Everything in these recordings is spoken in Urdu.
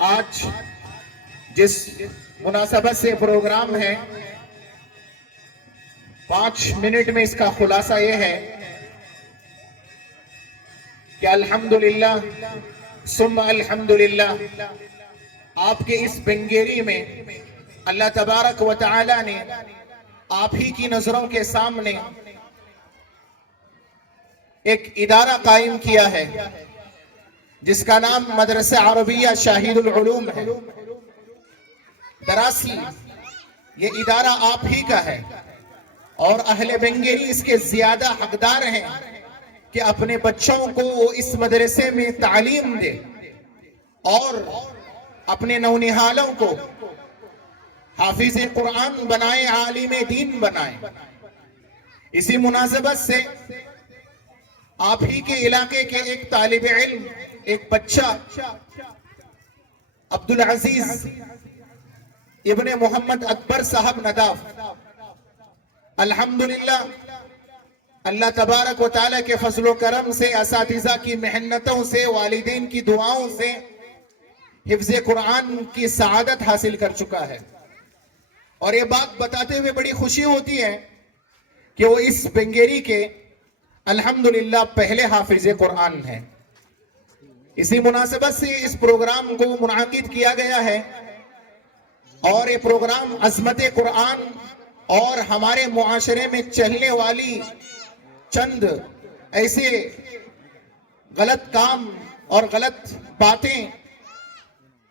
آج جس مناسبت سے پروگرام ہے 5 منٹ میں اس کا خلاصہ یہ ہے کہ الحمدللہ ثم الحمدللہ آپ کے اس بنگیری میں اللہ تبارک و تعالی نے آپ ہی کی نظروں کے سامنے ایک ادارہ قائم کیا ہے جس کا نام مدرسہ عربیہ شاہد العلوم ہے۔ دراصل یہ ادارہ آپ ہی کا ہے اور اہل بنگیری اس کے زیادہ حقدار ہیں کہ اپنے بچوں کو وہ اس مدرسے میں تعلیم دے اور اپنے نونہالوں کو حافظ قرآن بنائے، عالم دین بنائے۔ اسی مناسبت سے آپ ہی کے علاقے کے ایک طالب علم، ایک بچہ عبدالعزیز ابن محمد اکبر صاحب نداف، الحمدللہ اللہ تبارک و تعالیٰ کے فضل و کرم سے، اساتذہ کی محنتوں سے، والدین کی دعاؤں سے حفظ قرآن کی سعادت حاصل کر چکا ہے۔ اور یہ بات بتاتے ہوئے بڑی خوشی ہوتی ہے کہ وہ اس بنگیری کے الحمدللہ پہلے حافظ قرآن ہیں۔ اسی مناسبت سے اس پروگرام کو منعقد کیا گیا ہے اور یہ پروگرام عظمت قرآن اور ہمارے معاشرے میں چلنے والی چند ایسے غلط کام اور غلط باتیں،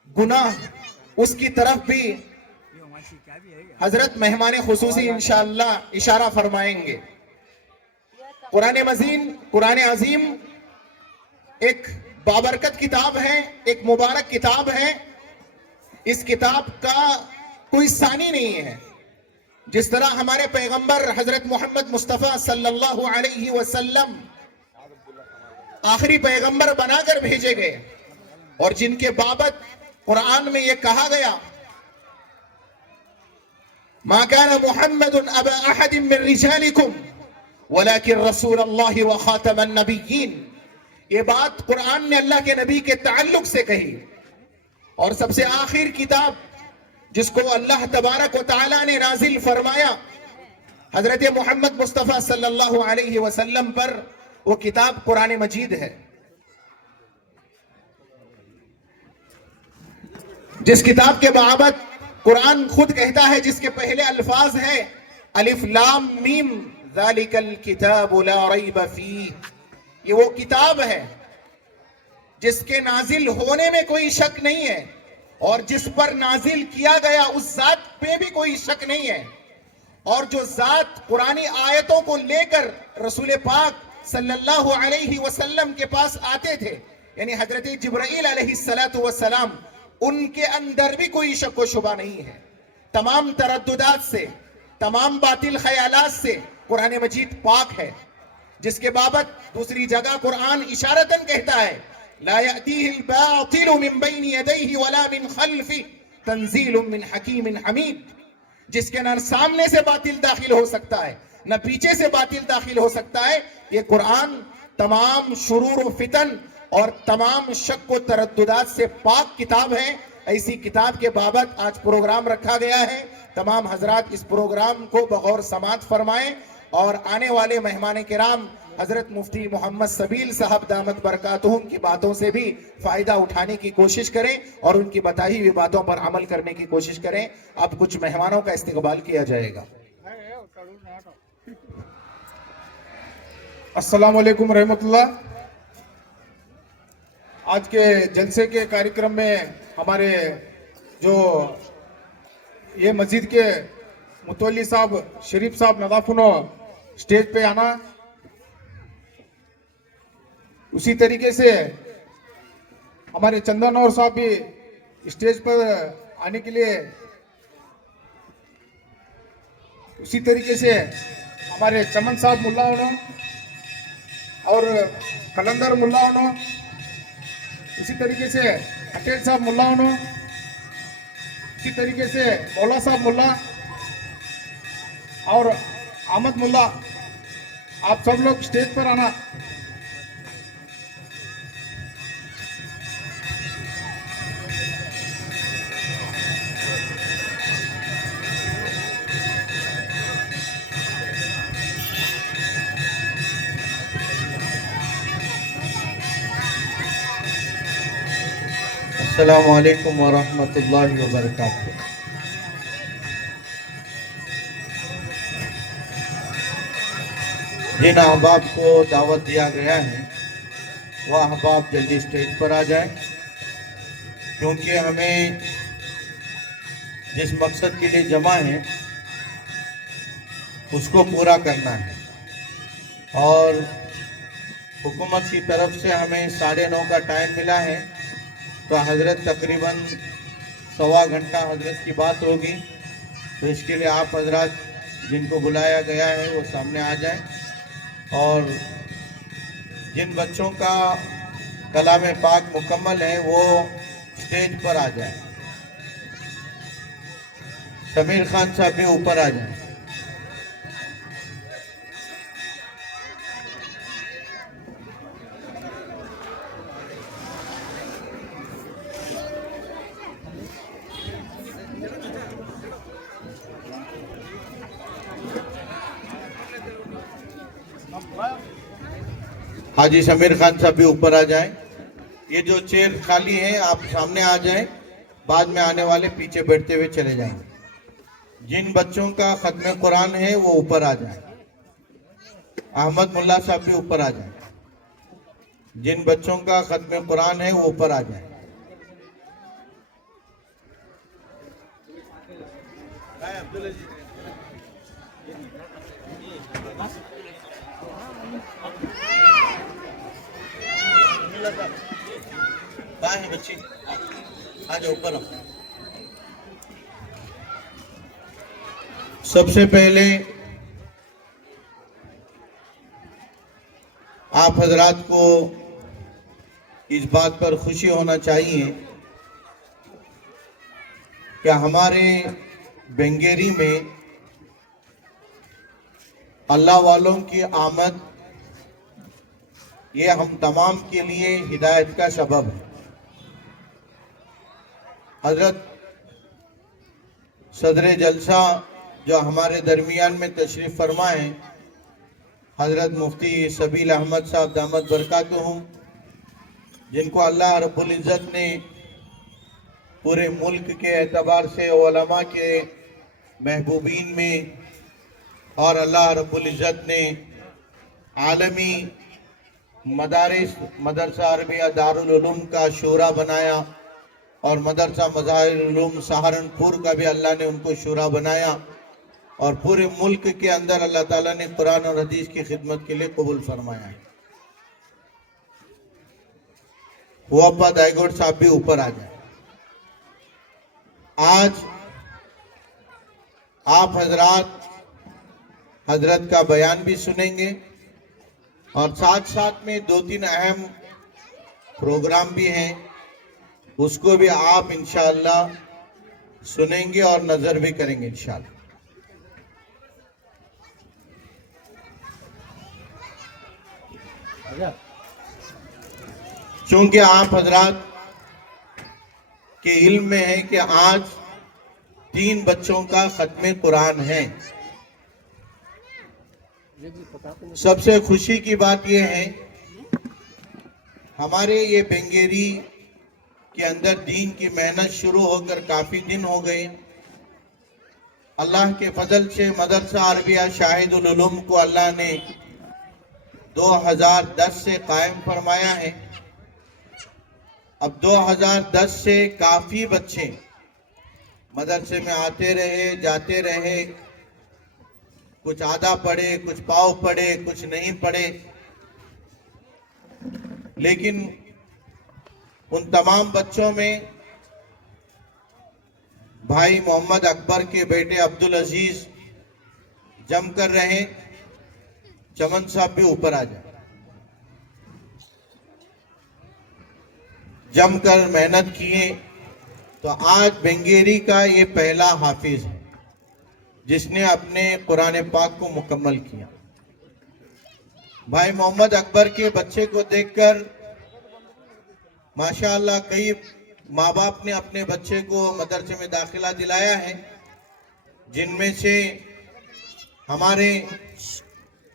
گناہ، اس کی طرف بھی حضرت مہمان خصوصی انشاءاللہ اشارہ فرمائیں گے۔ قرآن عظیم ایک بابرکت کتاب ہے، ایک مبارک کتاب ہے۔ اس کتاب کا کوئی ثانی نہیں ہے۔ جس طرح ہمارے پیغمبر حضرت محمد مصطفیٰ صلی اللہ علیہ وسلم آخری پیغمبر بنا کر بھیجے گئے اور جن کے بابت قرآن میں یہ کہا گیا ما كان محمد ابا احد من رجالكم ولكن رسول اللہ وخاتم النبیین، یہ بات قرآن نے اللہ کے نبی کے تعلق سے کہی۔ اور سب سے آخر کتاب جس کو اللہ تبارک و تعالیٰ نے نازل فرمایا حضرت محمد مصطفیٰ صلی اللہ علیہ وسلم پر، وہ کتاب قرآن مجید ہے، جس کتاب کے بابت قرآن خود کہتا ہے، جس کے پہلے الفاظ ہیں الف لام میم ذالک الکتاب لا ریب فیہ۔ یہ وہ کتاب ہے جس کے نازل ہونے میں کوئی شک نہیں ہے اور جس پر نازل کیا گیا اس ذات پہ بھی کوئی شک نہیں ہے، اور جو ذات قرآنی آیتوں کو لے کر رسول پاک صلی اللہ علیہ وسلم کے پاس آتے تھے، یعنی حضرت جبرائیل علیہ السلام، ان کے اندر بھی کوئی شک و شبہ نہیں ہے۔ تمام ترددات سے، تمام باطل خیالات سے قرآن مجید پاک ہے، جس کے بابت دوسری جگہ قرآن اشارتاً کہتا ہے لا يأتيه الباطل من بين يديه ولا من خلفه تنزيل من حكيم حميد، جس کے نہ سامنے سے باطل داخل ہو سکتا ہے نہ پیچھے سے باطل داخل ہو سکتا ہے۔ یہ قرآن تمام شرور و فتن اور تمام شک و ترددات سے پاک کتاب ہے۔ ایسی کتاب کے بابت آج پروگرام رکھا گیا ہے۔ تمام حضرات اس پروگرام کو بغور سماعت فرمائیں اور آنے والے مہمان کرام حضرت مفتی محمد سبیل صاحب دامت برکاتہم کی باتوں سے بھی فائدہ اٹھانے کی کوشش کریں اور ان کی بتائی ہوئی باتوں پر عمل کرنے کی کوشش کریں۔ اب کچھ مہمانوں کا استقبال کیا جائے گا۔ السلام علیکم رحمۃ اللہ۔ آج کے جلسے کے کارکرم میں ہمارے جو یہ مسجد کے متولی صاحب شریف صاحب ندافنو اسٹیج پہ آنا، اسی طریقے سے ہمارے چندن اور صاحب بھی اسٹیج پر آنے کے لیے، اسی طریقے سے ہمارے چمن صاحب ملا ہونا اور کلندر ملا ہونا، اسی طریقے سے پٹیل صاحب ملا ہونا، اسی طریقے سے مولا صاحب ملا اور احمد ملا، آپ سب لوگ اسٹیج پر آنا۔ السلام علیکم ورحمۃ اللہ وبرکاتہ۔ جن احباب کو دعوت دیا گیا ہے وہ احباب جلدی اسٹیج پر آ جائیں، کیونکہ ہمیں جس مقصد کے لیے جمع ہیں اس کو پورا کرنا ہے، اور حکومت کی طرف سے ہمیں 9:30 کا ٹائم ملا ہے، تو حضرت تقریباً 1.25 گھنٹہ حضرت کی بات ہوگی، تو اس کے لیے آپ حضرات جن کو بلایا گیا ہے وہ سامنے آ جائیں، اور جن بچوں کا کلام پاک مکمل ہے وہ اسٹیج پر آ جائیں۔ سمیر خان صاحب بھی اوپر آ جائیں۔ حاجی سمیر خان صاحب بھی اوپر آ جائیں۔ یہ جو چیئر خالی ہیں آپ سامنے آ جائیں، بعد میں آنے والے پیچھے بیٹھتے ہوئے چلے جائیں گے۔ جن بچوں کا ختم قرآن ہے وہ اوپر آ جائیں۔ احمد ملا صاحب بھی اوپر آ جائیں۔ جن بچوں کا ختم قرآن ہے وہ اوپر آ جائیں۔ کہاں ہیں بچے؟ آ جاؤ اوپر آؤ۔ سب سے پہلے آپ حضرات کو اس بات پر خوشی ہونا چاہیے کہ ہمارے بنگیری میں اللہ والوں کی آمد یہ ہم تمام کے لیے ہدایت کا سبب ہے۔ حضرت صدر جلسہ جو ہمارے درمیان میں تشریف فرما ہیں، حضرت مفتی سبیل احمد صاحب دامت برکاتہم، جن کو اللہ رب العزت نے پورے ملک کے اعتبار سے علماء کے محبوبین میں، اور اللہ رب العزت نے عالمی مدارس مدرسہ عربیہ دارالعلوم کا شورا بنایا، اور مدرسہ مظاہر العلوم سہارنپور کا بھی اللہ نے ان کو شورا بنایا، اور پورے ملک کے اندر اللہ تعالیٰ نے قرآن اور حدیث کی خدمت کے لیے قبول فرمایا ہے۔ ہوپا دائیگوڑ صاحب بھی اوپر آ جائیں۔ آج آپ حضرات حضرت کا بیان بھی سنیں گے، اور ساتھ ساتھ میں 2-3 اہم پروگرام بھی ہیں، اس کو بھی آپ انشاءاللہ سنیں گے اور نظر بھی کریں گے انشاءاللہ۔ چونکہ آپ حضرات کے علم میں ہے کہ آج 3 بچوں کا ختم قرآن ہے۔ سب سے خوشی کی بات یہ ہے ہمارے یہ بنگیری کے اندر دین کی محنت شروع ہو کر کافی دن ہو گئے۔ اللہ کے فضل سے مدرسہ عربیہ شاہد العلوم کو اللہ نے 2010 سے قائم فرمایا ہے۔ اب 2010 سے کافی بچے مدرسے میں آتے رہے، جاتے رہے، کچھ آدھا پڑھے، کچھ پاؤ پڑھے، کچھ نہیں پڑھے، لیکن ان تمام بچوں میں بھائی محمد اکبر کے بیٹے عبدالعزیز جم کر رہے۔ چمن صاحب بھی اوپر آ جائیں۔ جم کر محنت کیے، تو آج بنگیری کا یہ پہلا حافظ ہے جس نے اپنے قرآن پاک کو مکمل کیا۔ بھائی محمد اکبر کے بچے کو دیکھ کر ماشاءاللہ کئی ماں باپ نے اپنے بچے کو مدرسے میں داخلہ دلایا ہے، جن میں سے ہمارے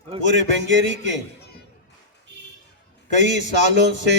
پورے بنگیری کے کئی سالوں سے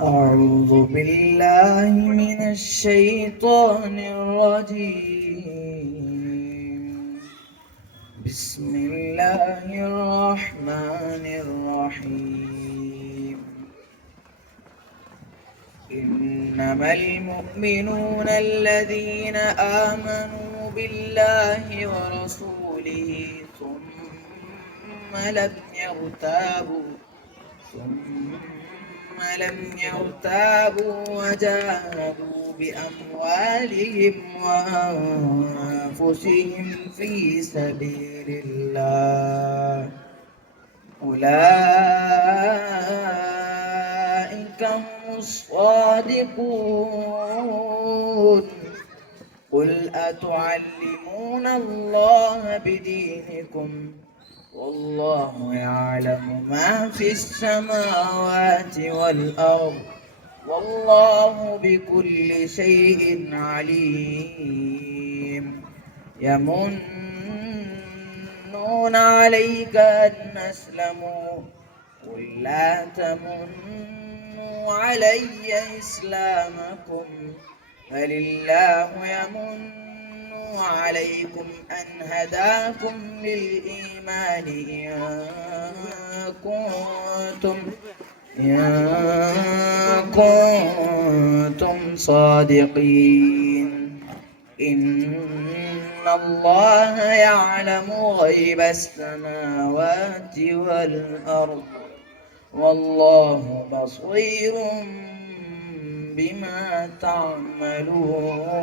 أعوذ بالله من الشيطان الرجيم. بسم الله الرحمن الرحيم. إنما المؤمنون الذين آمنوا بالله ورسوله ثم لم يرتابوا وجاهدوا بأموالهم وأنفسهم في سبيل الله أولئك هم الصادقون. قل أتعلمون الله بدينكم والله يعلم ما في السماوات والأرض والله بكل شيء عليم. يمنون عليك أن أسلموا قل لا تمنوا علي إسلامكم بل الله يمن عليكم أن هداكم للإيمان إن كنتم صادقين. إن الله يعلم غيب السماوات والأرض والله بصير بما تعملون.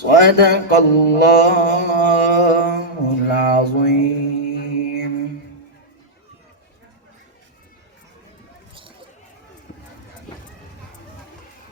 صدق الله العظيم.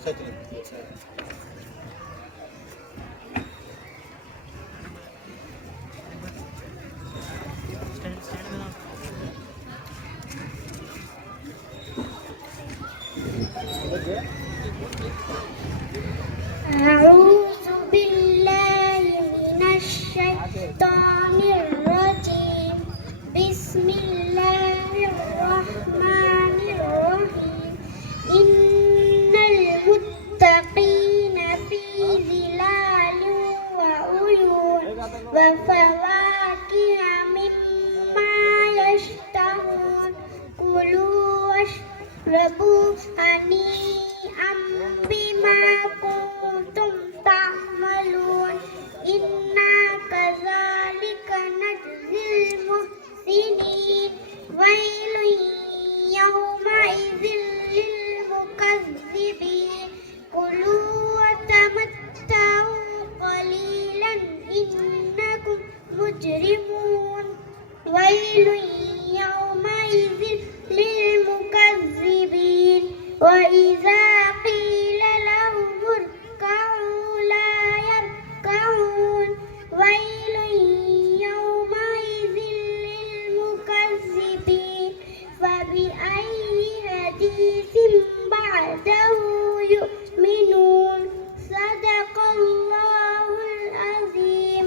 أعوذ بالله من الشيطان الرجيم بسم الله الرحمن الرحيم إن المتقين في ظلال وعيون وفواكه مما يشتهون كلوا واشربوا هنيئا بما كنتم تعملون إنا كذلك نجزي المحسنين ويل يومئذ للمكذبين كلوا وتمتعوا قليلا إنكم مجرمون ويل يومئذ للمكذبين وإذا قيل لهم اركعوا لا يركعون ويل يومئذ للمكذبين فبأي حديث بعده يؤمنون صدق الله العظيم.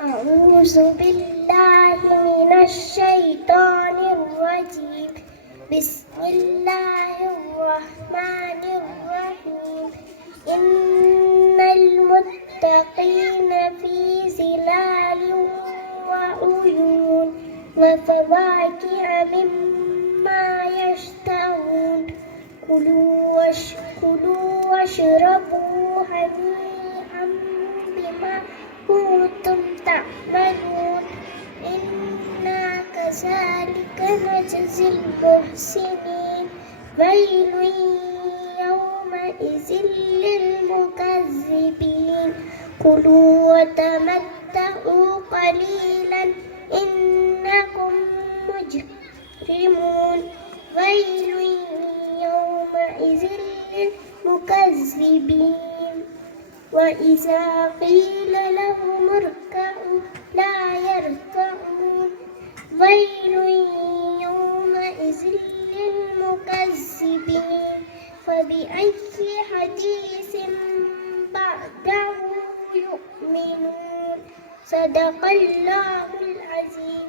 أعوذ بالله من الشيطان الرجيم بسم الله الرحمن الرحيم إن المتقين في ظلال وعيون وفواكه مما يشتهون كلوا واشربوا هنيئا بما كنتم تعملون إنا كذلك نجزي المحسنين ويل يومئذ للمكذبين كلوا وتمتعوا قليلا إنكم مجرمون ويل يومئذ للمكذبين وإذا قيل لهم اركعوا لا يركعون ويل يومئذ للمكذبين فبأي حديث بعده يؤمنون صدق الله العظيم.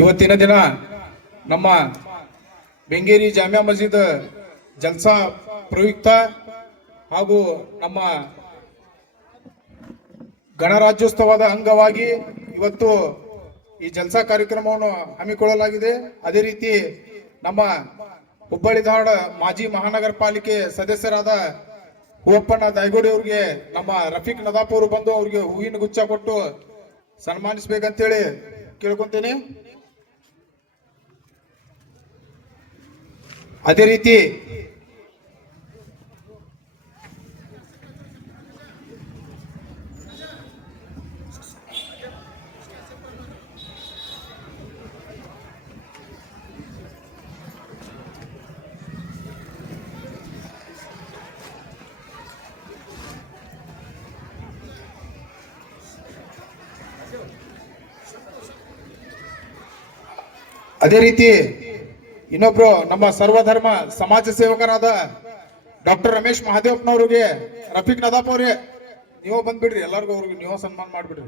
ಇವತ್ತಿನ ದಿನ ನಮ್ಮ ಬೆಂಗೇರಿ ಜಾಮಿಯಾ ಮಸ್ಜಿದ್ ಜಲ್ಸಾ ಪ್ರಯುಕ್ತ ಹಾಗೂ ನಮ್ಮ ಗಣರಾಜ್ಯೋತ್ಸವದ ಅಂಗವಾಗಿ ಇವತ್ತು ಈ ಜಲ್ಸಾ ಕಾರ್ಯಕ್ರಮವನ್ನು ಹಮ್ಮಿಕೊಳ್ಳಲಾಗಿದೆ. ಅದೇ ರೀತಿ ನಮ್ಮ ಹುಬ್ಬಳ್ಳಿ ಧಾರವಾಡ ಮಾಜಿ ಮಹಾನಗರ ಪಾಲಿಕೆ ಸದಸ್ಯರಾದ ಹೂವಪ್ಪಣ್ಣ ದೈಗೋಡಿ ಅವರಿಗೆ ನಮ್ಮ ರಫೀಕ್ ನದಾಪ್ ಅವರು ಬಂದು ಅವ್ರಿಗೆ ಹೂವಿನ ಗುಚ್ಛ ಕೊಟ್ಟು ಸನ್ಮಾನಿಸಬೇಕಂತೇಳಿ ಕೇಳ್ಕೊಂತೇನೆ. ಅದೇ ರೀತಿ ಇನ್ನೊಬ್ರು ನಮ್ಮ ಸರ್ವಧರ್ಮ ಸಮಾಜ ಸೇವಕರಾದ ಡಾಕ್ಟರ್ ರಮೇಶ್ ಮಹಾದೇವಪ್ಪನವ್ರಿಗೆ ರಫೀಕ್ ನದಾಪ್ ಅವ್ರಿಗೆ ನೀವು ಬಂದ್ಬಿಡ್ರಿ, ಎಲ್ಲರಿಗೂ ಅವ್ರಿಗೆ ನೀವು ಸನ್ಮಾನ ಮಾಡ್ಬಿಡ್ರಿ.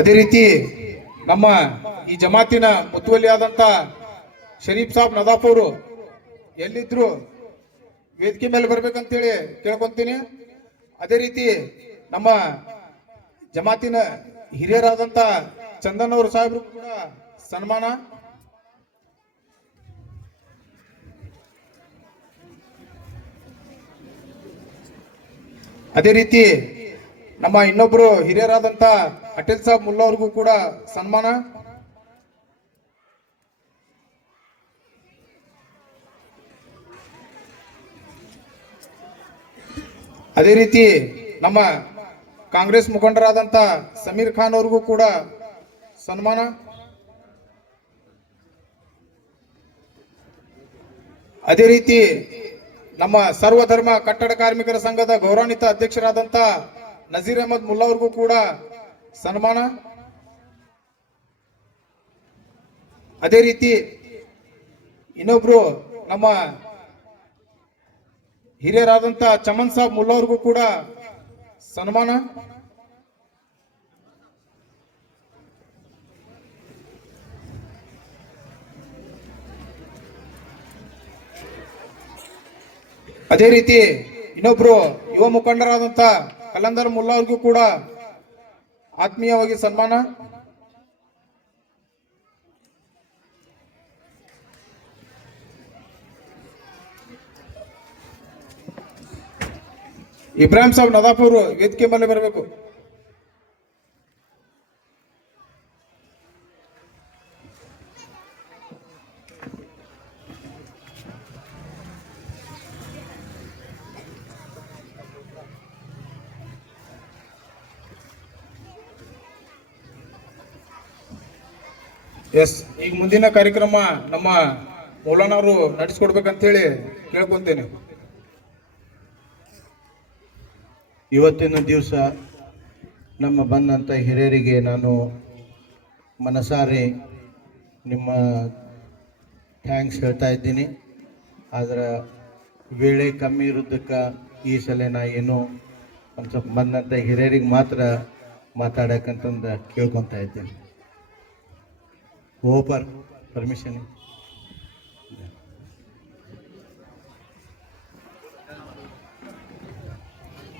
ಅದೇ ರೀತಿ ನಮ್ಮ ಈ ಜಮಾತಿನ ಮುತುವಲ್ಲಿ ಆದಂತ ಶರೀಫ್ ಸಾಬ್ ನದಾಫ್ ಅವರು ಎಲ್ಲಿದ್ರು ವೇದಿಕೆ ಮೇಲೆ ಬರ್ಬೇಕಂತೇಳಿ ಕೇಳ್ಕೊಂತೀನಿ. ಅದೇ ರೀತಿ ನಮ್ಮ ಜಮಾತಿನ ಹಿರಿಯರಾದಂತ ಚಂದನ್ ಅವರು ಸಾಹೇಬರು ಕೂಡ ಸನ್ಮಾನ. ಅದೇ ರೀತಿ ನಮ್ಮ ಇನ್ನೊಬ್ರು ಹಿರಿಯರಾದಂತ ಅಟಲ್ ಸಾಬ್ ಮುಲ್ಲಾ ಅವ್ರಿಗೂ ಕೂಡ ಸನ್ಮಾನ. ಅದೇ ರೀತಿ ನಮ್ಮ ಕಾಂಗ್ರೆಸ್ ಮುಖಂಡರಾದಂತ ಸಮೀರ್ ಖಾನ್ ಅವ್ರಿಗೂ ಕೂಡ ಸನ್ಮಾನ. ಅದೇ ರೀತಿ ನಮ್ಮ ಸರ್ವಧರ್ಮ ಕಟ್ಟಡ ಕಾರ್ಮಿಕರ ಸಂಘದ ಗೌರವಾನ್ವಿತ ಅಧ್ಯಕ್ಷರಾದಂತ ನಜೀರ್ ಅಹಮದ್ ಮುಲ್ಲಾ ಅವ್ರಿಗೂ ಕೂಡ ಸನ್ಮಾನ. ಅದೇ ರೀತಿ ಇನ್ನೊಬ್ರು ನಮ್ಮ ಹಿರಿಯರಾದಂತ ಚಮನ್ ಸಾಬ್ ಮುಲ್ಲಾ ಅವ್ರಿಗೂ ಕೂಡ ಸನ್ಮಾನ. ಅದೇ ರೀತಿ ಇನ್ನೊಬ್ರು ಯುವ ಮುಖಂಡರಾದಂತ ಕಲಂದರ್ ಮುಲ್ಲಾ ಅವ್ರಿಗೂ ಕೂಡ ಆತ್ಮೀಯವಾಗಿ ಸನ್ಮಾನ. ಇಬ್ರಾಹಿಂ ಸಾಬ್ ನದಾಫ್ ಅವರು ವೇದಿಕೆ ಮೇಲೆ ಬರಬೇಕು. ಎಸ್, ಈಗ ಮುಂದಿನ ಕಾರ್ಯಕ್ರಮ ನಮ್ಮ ಮೌಲಾನ ಅವರು ನಡೆಸ್ಕೊಡ್ಬೇಕಂತೇಳಿ ಕೇಳ್ಕೊಂತೇನೆ. ಇವತ್ತಿನ ದಿವಸ ನಮ್ಮ ಬಂದಂಥ ಹಿರಿಯರಿಗೆ ನಾನು ಮನಸಾರೆ ನಿಮ್ಮ ಥ್ಯಾಂಕ್ಸ್ ಹೇಳ್ತಾ ಇದ್ದೀನಿ. ಆದರೆ ವೇಳೆ ಕಮ್ಮಿ ಇರೋದಕ್ಕೆ ಈ ಸಲ ನಾ ಏನೋ ಒಂದು ಸ್ವಲ್ಪ ಬಂದಂಥ ಹಿರಿಯರಿಗೆ ಮಾತ್ರ ಮಾತಾಡಕ್ಕಂತಂದು ಕೇಳ್ಕೊತಾ ಇದ್ದೀನಿ. ಓಪರ್ ಪರ್ಮಿಷನ್.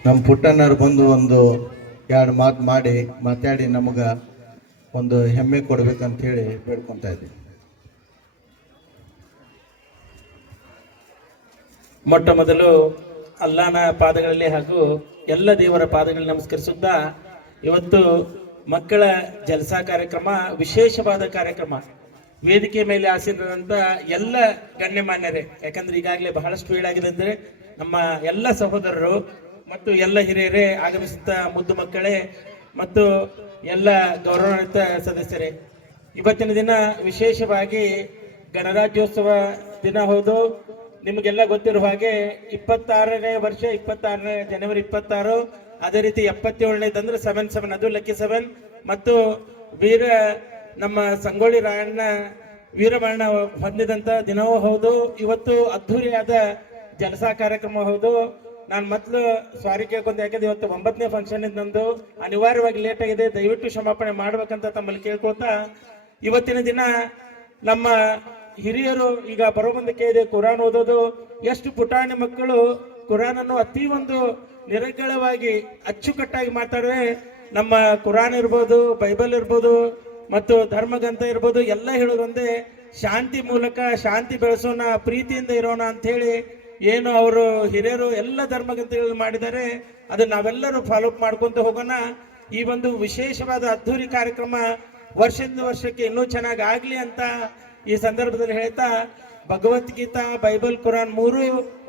ನಮ್ಮ ಪುಟ್ಟಣ್ಣರು ಬಂದು ಒಂದು ಎರಡು ಮಾತಾಡಿ ನಮಗೆ ಒಂದು ಹೆಮ್ಮೆ ಕೊಡ್ಬೇಕಂತ ಹೇಳಿ ಬೇಡ್ಕೊತಾ ಇದ್ದೀನಿ. ಮೊಟ್ಟ ಮೊದಲು ಅಲ್ಲಾನ ಪಾದಗಳಲ್ಲಿ ಹಾಗೂ ಎಲ್ಲ ದೇವರ ಪಾದಗಳಲ್ಲಿ ನಮಸ್ಕರಿಸುತ್ತಾ, ಇವತ್ತು ಮಕ್ಕಳ ಜಲ್ಸಾ ಕಾರ್ಯಕ್ರಮ ವಿಶೇಷವಾದ ಕಾರ್ಯಕ್ರಮ. ವೇದಿಕೆ ಮೇಲೆ ಆಸೀನರಾದಂಥ ಎಲ್ಲ ಗಣ್ಯಮಾನ್ಯರೇ, ಯಾಕಂದ್ರೆ ಈಗಾಗಲೇ ಬಹಳಷ್ಟು ಹೇಳಾಗಿದೆ ಅಂದರೆ ನಮ್ಮ ಎಲ್ಲ ಸಹೋದರರು ಮತ್ತು ಎಲ್ಲ ಹಿರಿಯರೇ, ಆಗಮಿಸಿದ ಮುದ್ದು ಮಕ್ಕಳೇ ಮತ್ತು ಎಲ್ಲ ಗೌರವಾನ್ವಿತ ಸದಸ್ಯರೇ, ಇವತ್ತಿನ ದಿನ ವಿಶೇಷವಾಗಿ ಗಣರಾಜ್ಯೋತ್ಸವ ದಿನ ಹೌದು. ನಿಮಗೆಲ್ಲ ಗೊತ್ತಿರುವ ಹಾಗೆ 26ನೇ ವರ್ಷ, 26ನೇ ಜನವರಿ 26. ಅದೇ ರೀತಿ 77ನೇದಂದ್ರೆ 77, ಅದು ಲಕ್ಕಿ 7. ಮತ್ತು ನಮ್ಮ ಸಂಗೊಳ್ಳಿ ರಾಯಣ್ಣ ವೀರಮರಣ ಹೊಂದಿದಂಥ ದಿನವೂ ಹೌದು. ಇವತ್ತು ಅದ್ಧೂರಿಯಾದ ಜಲಸಾ ಕಾರ್ಯಕ್ರಮ ಹೌದು. ನಾನು ಮೊದಲು ಸಾರಿ ಕೇಳ್ಕೊಂಡೆ, ಯಾಕಂದ್ರೆ ಇವತ್ತು 9ನೇ ಫಂಕ್ಷನ್ ಇದ್ದಂದು ಅನಿವಾರ್ಯವಾಗಿ ಲೇಟ್ ಆಗಿದೆ, ದಯವಿಟ್ಟು ಕ್ಷಮಾಪಣೆ ಮಾಡ್ಬೇಕಂತ ತಮ್ಮಲ್ಲಿ ಕೇಳ್ಕೊತಾ, ಇವತ್ತಿನ ದಿನ ನಮ್ಮ ಹಿರಿಯರು ಈಗ ಬರೋ ಮುಂದಕ್ಕೆ ಇದೆ ಕುರಾನ್ ಓದೋದು, ಎಷ್ಟು ಪುಟಾಣಿ ಮಕ್ಕಳು ಕುರಾನನ್ನು ಅತಿ ಒಂದು ನಿರರ್ಗಳವಾಗಿ ಅಚ್ಚುಕಟ್ಟಾಗಿ ಮಾತಾಡಿದ್ರೆ ನಮ್ಮ ಕುರಾನ್ ಇರ್ಬೋದು, ಬೈಬಲ್ ಇರ್ಬೋದು ಮತ್ತು ಧರ್ಮಗ್ರಂಥ ಇರ್ಬೋದು, ಎಲ್ಲ ಹೇಳೋದು ಒಂದೇ, ಶಾಂತಿ ಮೂಲಕ ಶಾಂತಿ ಬೆಳೆಸೋಣ, ಪ್ರೀತಿಯಿಂದ ಇರೋಣ ಅಂತ ಹೇಳಿ ಏನು ಅವರು ಹಿರಿಯರು ಎಲ್ಲ ಧರ್ಮಗ್ರಂಥಗಳು ಮಾಡಿದ್ದಾರೆ, ಅದನ್ನ ನಾವೆಲ್ಲರೂ ಫಾಲೋ ಅಪ್ ಮಾಡ್ಕೊಂತ ಹೋಗೋಣ. ಈ ಒಂದು ವಿಶೇಷವಾದ ಅದ್ಧೂರಿ ಕಾರ್ಯಕ್ರಮ ವರ್ಷದಿಂದ ವರ್ಷಕ್ಕೆ ಇನ್ನೂ ಚೆನ್ನಾಗಿ ಆಗ್ಲಿ ಅಂತ ಈ ಸಂದರ್ಭದಲ್ಲಿ ಹೇಳ್ತಾ, ಭಗವದ್ಗೀತಾ, ಬೈಬಲ್, ಕುರಾನ್ ಮೂರು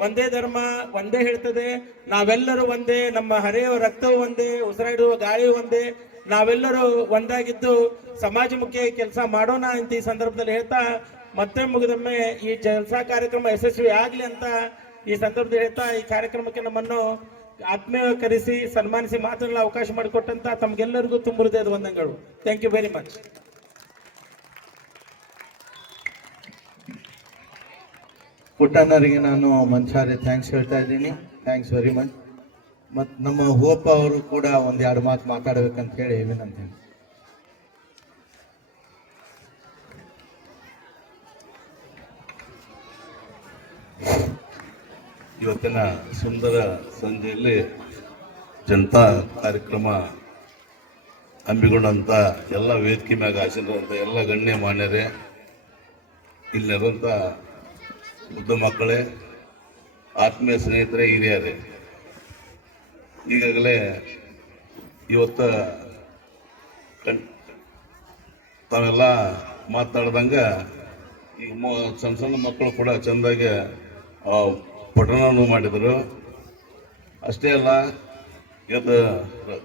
ಒಂದೇ ಧರ್ಮ, ಒಂದೇ ಹೇಳ್ತದೆ. ನಾವೆಲ್ಲರೂ ಒಂದೇ, ನಮ್ಮ ಹರಿಯುವ ರಕ್ತವು ಒಂದೇ, ಉಸಿರಾಡುವ ಗಾಳಿಯು ಒಂದೇ, ನಾವೆಲ್ಲರೂ ಒಂದಾಗಿದ್ದು ಸಮಾಜಮುಖಿಯಾಗಿ ಕೆಲಸ ಮಾಡೋಣ ಅಂತ ಈ ಸಂದರ್ಭದಲ್ಲಿ ಹೇಳ್ತಾ, ಮತ್ತೆ ಮುಗಿದೊಮ್ಮೆ ಈ ಜಲ್ಸಾ ಕಾರ್ಯಕ್ರಮ ಯಶಸ್ವಿ ಆಗ್ಲಿ ಅಂತ ಈ ಸಂದರ್ಭದಲ್ಲಿ ಹೇಳ್ತಾ, ಈ ಕಾರ್ಯಕ್ರಮಕ್ಕೆ ನಮ್ಮನ್ನು ಆತ್ಮೀಯಕರಿಸಿ ಸನ್ಮಾನಿಸಿ ಮಾತನಾಡಲು ಅವಕಾಶ ಮಾಡಿಕೊಟ್ಟಂತ ತಮ್ಗೆಲ್ಲರಿಗೂ ತುಂಬ ಹೃದಯದ ವಂದನೆಗಳು. Thank you very much. ಪುಟ್ಟಣ್ಣರಿಗೆ ನಾನು ಮನ್ಸಾರೆ ಥ್ಯಾಂಕ್ಸ್ ಹೇಳ್ತಾ ಇದ್ದೀನಿ. Thanks very much. ಮತ್ತು ನಮ್ಮ ಹೂವಪ್ಪ ಅವರು ಕೂಡ ಒಂದೆರಡು ಮಾತು ಮಾತಾಡಬೇಕಂತ ಹೇಳಿ ವಿನಂತಿ. ಇವತ್ತಿನ ಸುಂದರ ಸಂಜೆಯಲ್ಲಿ ಜನತಾ ಕಾರ್ಯಕ್ರಮ ಹಮ್ಮಿಕೊಂಡಂಥ ಎಲ್ಲ ವೇದಿಕೆ ಮ್ಯಾಗ ಆಸೀನರಂಥ ಎಲ್ಲ ಗಣ್ಯ ಮಾನ್ಯರೇ, ಇಲ್ಲಿರುವಂಥ ಮುದ್ದು ಮಕ್ಕಳೇ, ಆತ್ಮೀಯ ಸ್ನೇಹಿತರೆ, ಹಿರಿಯರೇ, ಈಗಾಗಲೇ ಇವತ್ತು ತಾವೆಲ್ಲ ಮಾತನಾಡ್ದಂಗೆ ಈಗ ಸಣ್ಣ ಸಣ್ಣ ಮಕ್ಕಳು ಕೂಡ ಚೆಂದಾಗಿ ಪಠಣವನ್ನು ಮಾಡಿದರು. ಅಷ್ಟೇ ಅಲ್ಲ, ಇವತ್ತು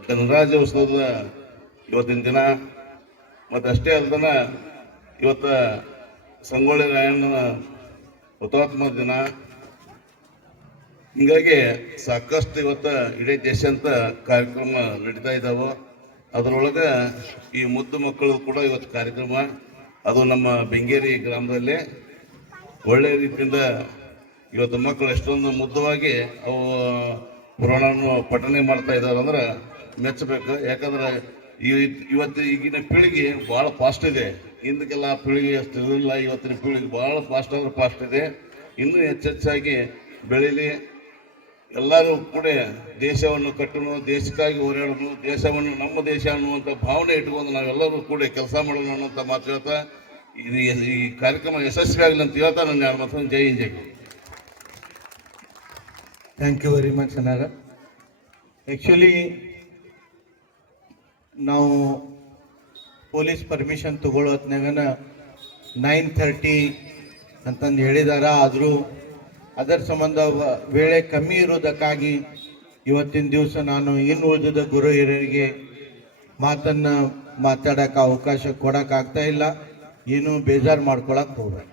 ಗಣರಾಜ್ಯೋತ್ಸವದ ಇವತ್ತಿನ ದಿನ, ಮತ್ತು ಅಷ್ಟೇ ಅಲ್ದನ ಇವತ್ತು ಸಂಗೊಳ್ಳಿ ರಾಯಣ್ಣನ ಹುತಾತ್ಮ ದಿನ. ಹೀಗಾಗಿ ಸಾಕಷ್ಟು ಇವತ್ತು ಇಡೀ ದೇಶಾದ್ಯಂತ ಕಾರ್ಯಕ್ರಮ ನಡೀತಾ ಇದ್ದಾವೆ. ಅದರೊಳಗೆ ಈ ಮುದ್ದು ಮಕ್ಕಳು ಕೂಡ ಇವತ್ತು ಕಾರ್ಯಕ್ರಮ, ಅದು ನಮ್ಮ ಬೆಂಗೇರಿ ಗ್ರಾಮದಲ್ಲಿ ಒಳ್ಳೆಯ ರೀತಿಯಿಂದ ಇವತ್ತು ಮಕ್ಕಳು ಎಷ್ಟೊಂದು ಮುದ್ದವಾಗಿ ಅವು ಪುರಾಣವನ್ನು ಪಠನೆ ಮಾಡ್ತಾ ಇದ್ದಾರೆ ಅಂದ್ರೆ ಮೆಚ್ಚಬೇಕು. ಯಾಕಂದ್ರೆ ಇವತ್ತು ಈಗಿನ ಪೀಳಿಗೆ ಭಾಳ ಫಾಸ್ಟ್ ಇದೆ. ಹಿಂದಕ್ಕೆಲ್ಲ ಪೀಳಿಗೆ ಅಷ್ಟು ಇರಲಿಲ್ಲ. ಇವತ್ತಿನ ಪೀಳಿಗೆ ಭಾಳ ಫಾಸ್ಟ್ ಅಂದ್ರೆ ಫಾಸ್ಟ್ ಇದೆ. ಇನ್ನೂ ಹೆಚ್ಚೆಚ್ಚಾಗಿ ಬೆಳೀಲಿ. ಎಲ್ಲರೂ ಕೂಡ ದೇಶವನ್ನು ಕಟ್ಟೋಣ, ದೇಶಕ್ಕಾಗಿ ಹೋರಾಡೋಣ, ದೇಶವನ್ನು ನಮ್ಮ ದೇಶ ಅನ್ನುವಂಥ ಭಾವನೆ ಇಟ್ಕೊಂಡು ನಾವೆಲ್ಲರೂ ಕೂಡ ಕೆಲಸ ಮಾಡೋಣ ಅನ್ನೋಂಥ ಮಾತು ಹೇಳ್ತಾ ಈ ಕಾರ್ಯಕ್ರಮ ಯಶಸ್ವಿ ಆಗಲಿ ಅಂತ ಹೇಳ್ತಾ ನನ್ನ ಎರಡು ಮಾತು. ಜೈ ಹಿಂದ್, ಜೈ. ಥ್ಯಾಂಕ್ ಯು ವೆರಿ ಮಚ್ ಅನ್ನಾರ. ಆ್ಯಕ್ಚುಲಿ ನಾವು ಪೊಲೀಸ್ ಪರ್ಮಿಷನ್ ತಗೊಳ್ಳೋ ಹೊತ್ನಾಗನ 9:30 ಅಂತಂದು ಹೇಳಿದಾರ. ಆದರೂ ಅದರ ಸಂಬಂಧ ವೇಳೆ ಕಮ್ಮಿ ಇರೋದಕ್ಕಾಗಿ ಇವತ್ತಿನ ದಿವಸ ನಾನು ಇನ್ನು ಉಳಿದ ಗುರು ಹಿರಿಯರಿಗೆ ಮಾತನ್ನು ಮಾತಾಡೋಕ್ಕೆ ಅವಕಾಶ ಕೊಡೋಕ್ಕಾಗ್ತಾ ಇಲ್ಲ. ಏನು ಬೇಜಾರು ಮಾಡ್ಕೊಳಕ್ಕೆ ಹೋಗ್ಬೇಡಿ.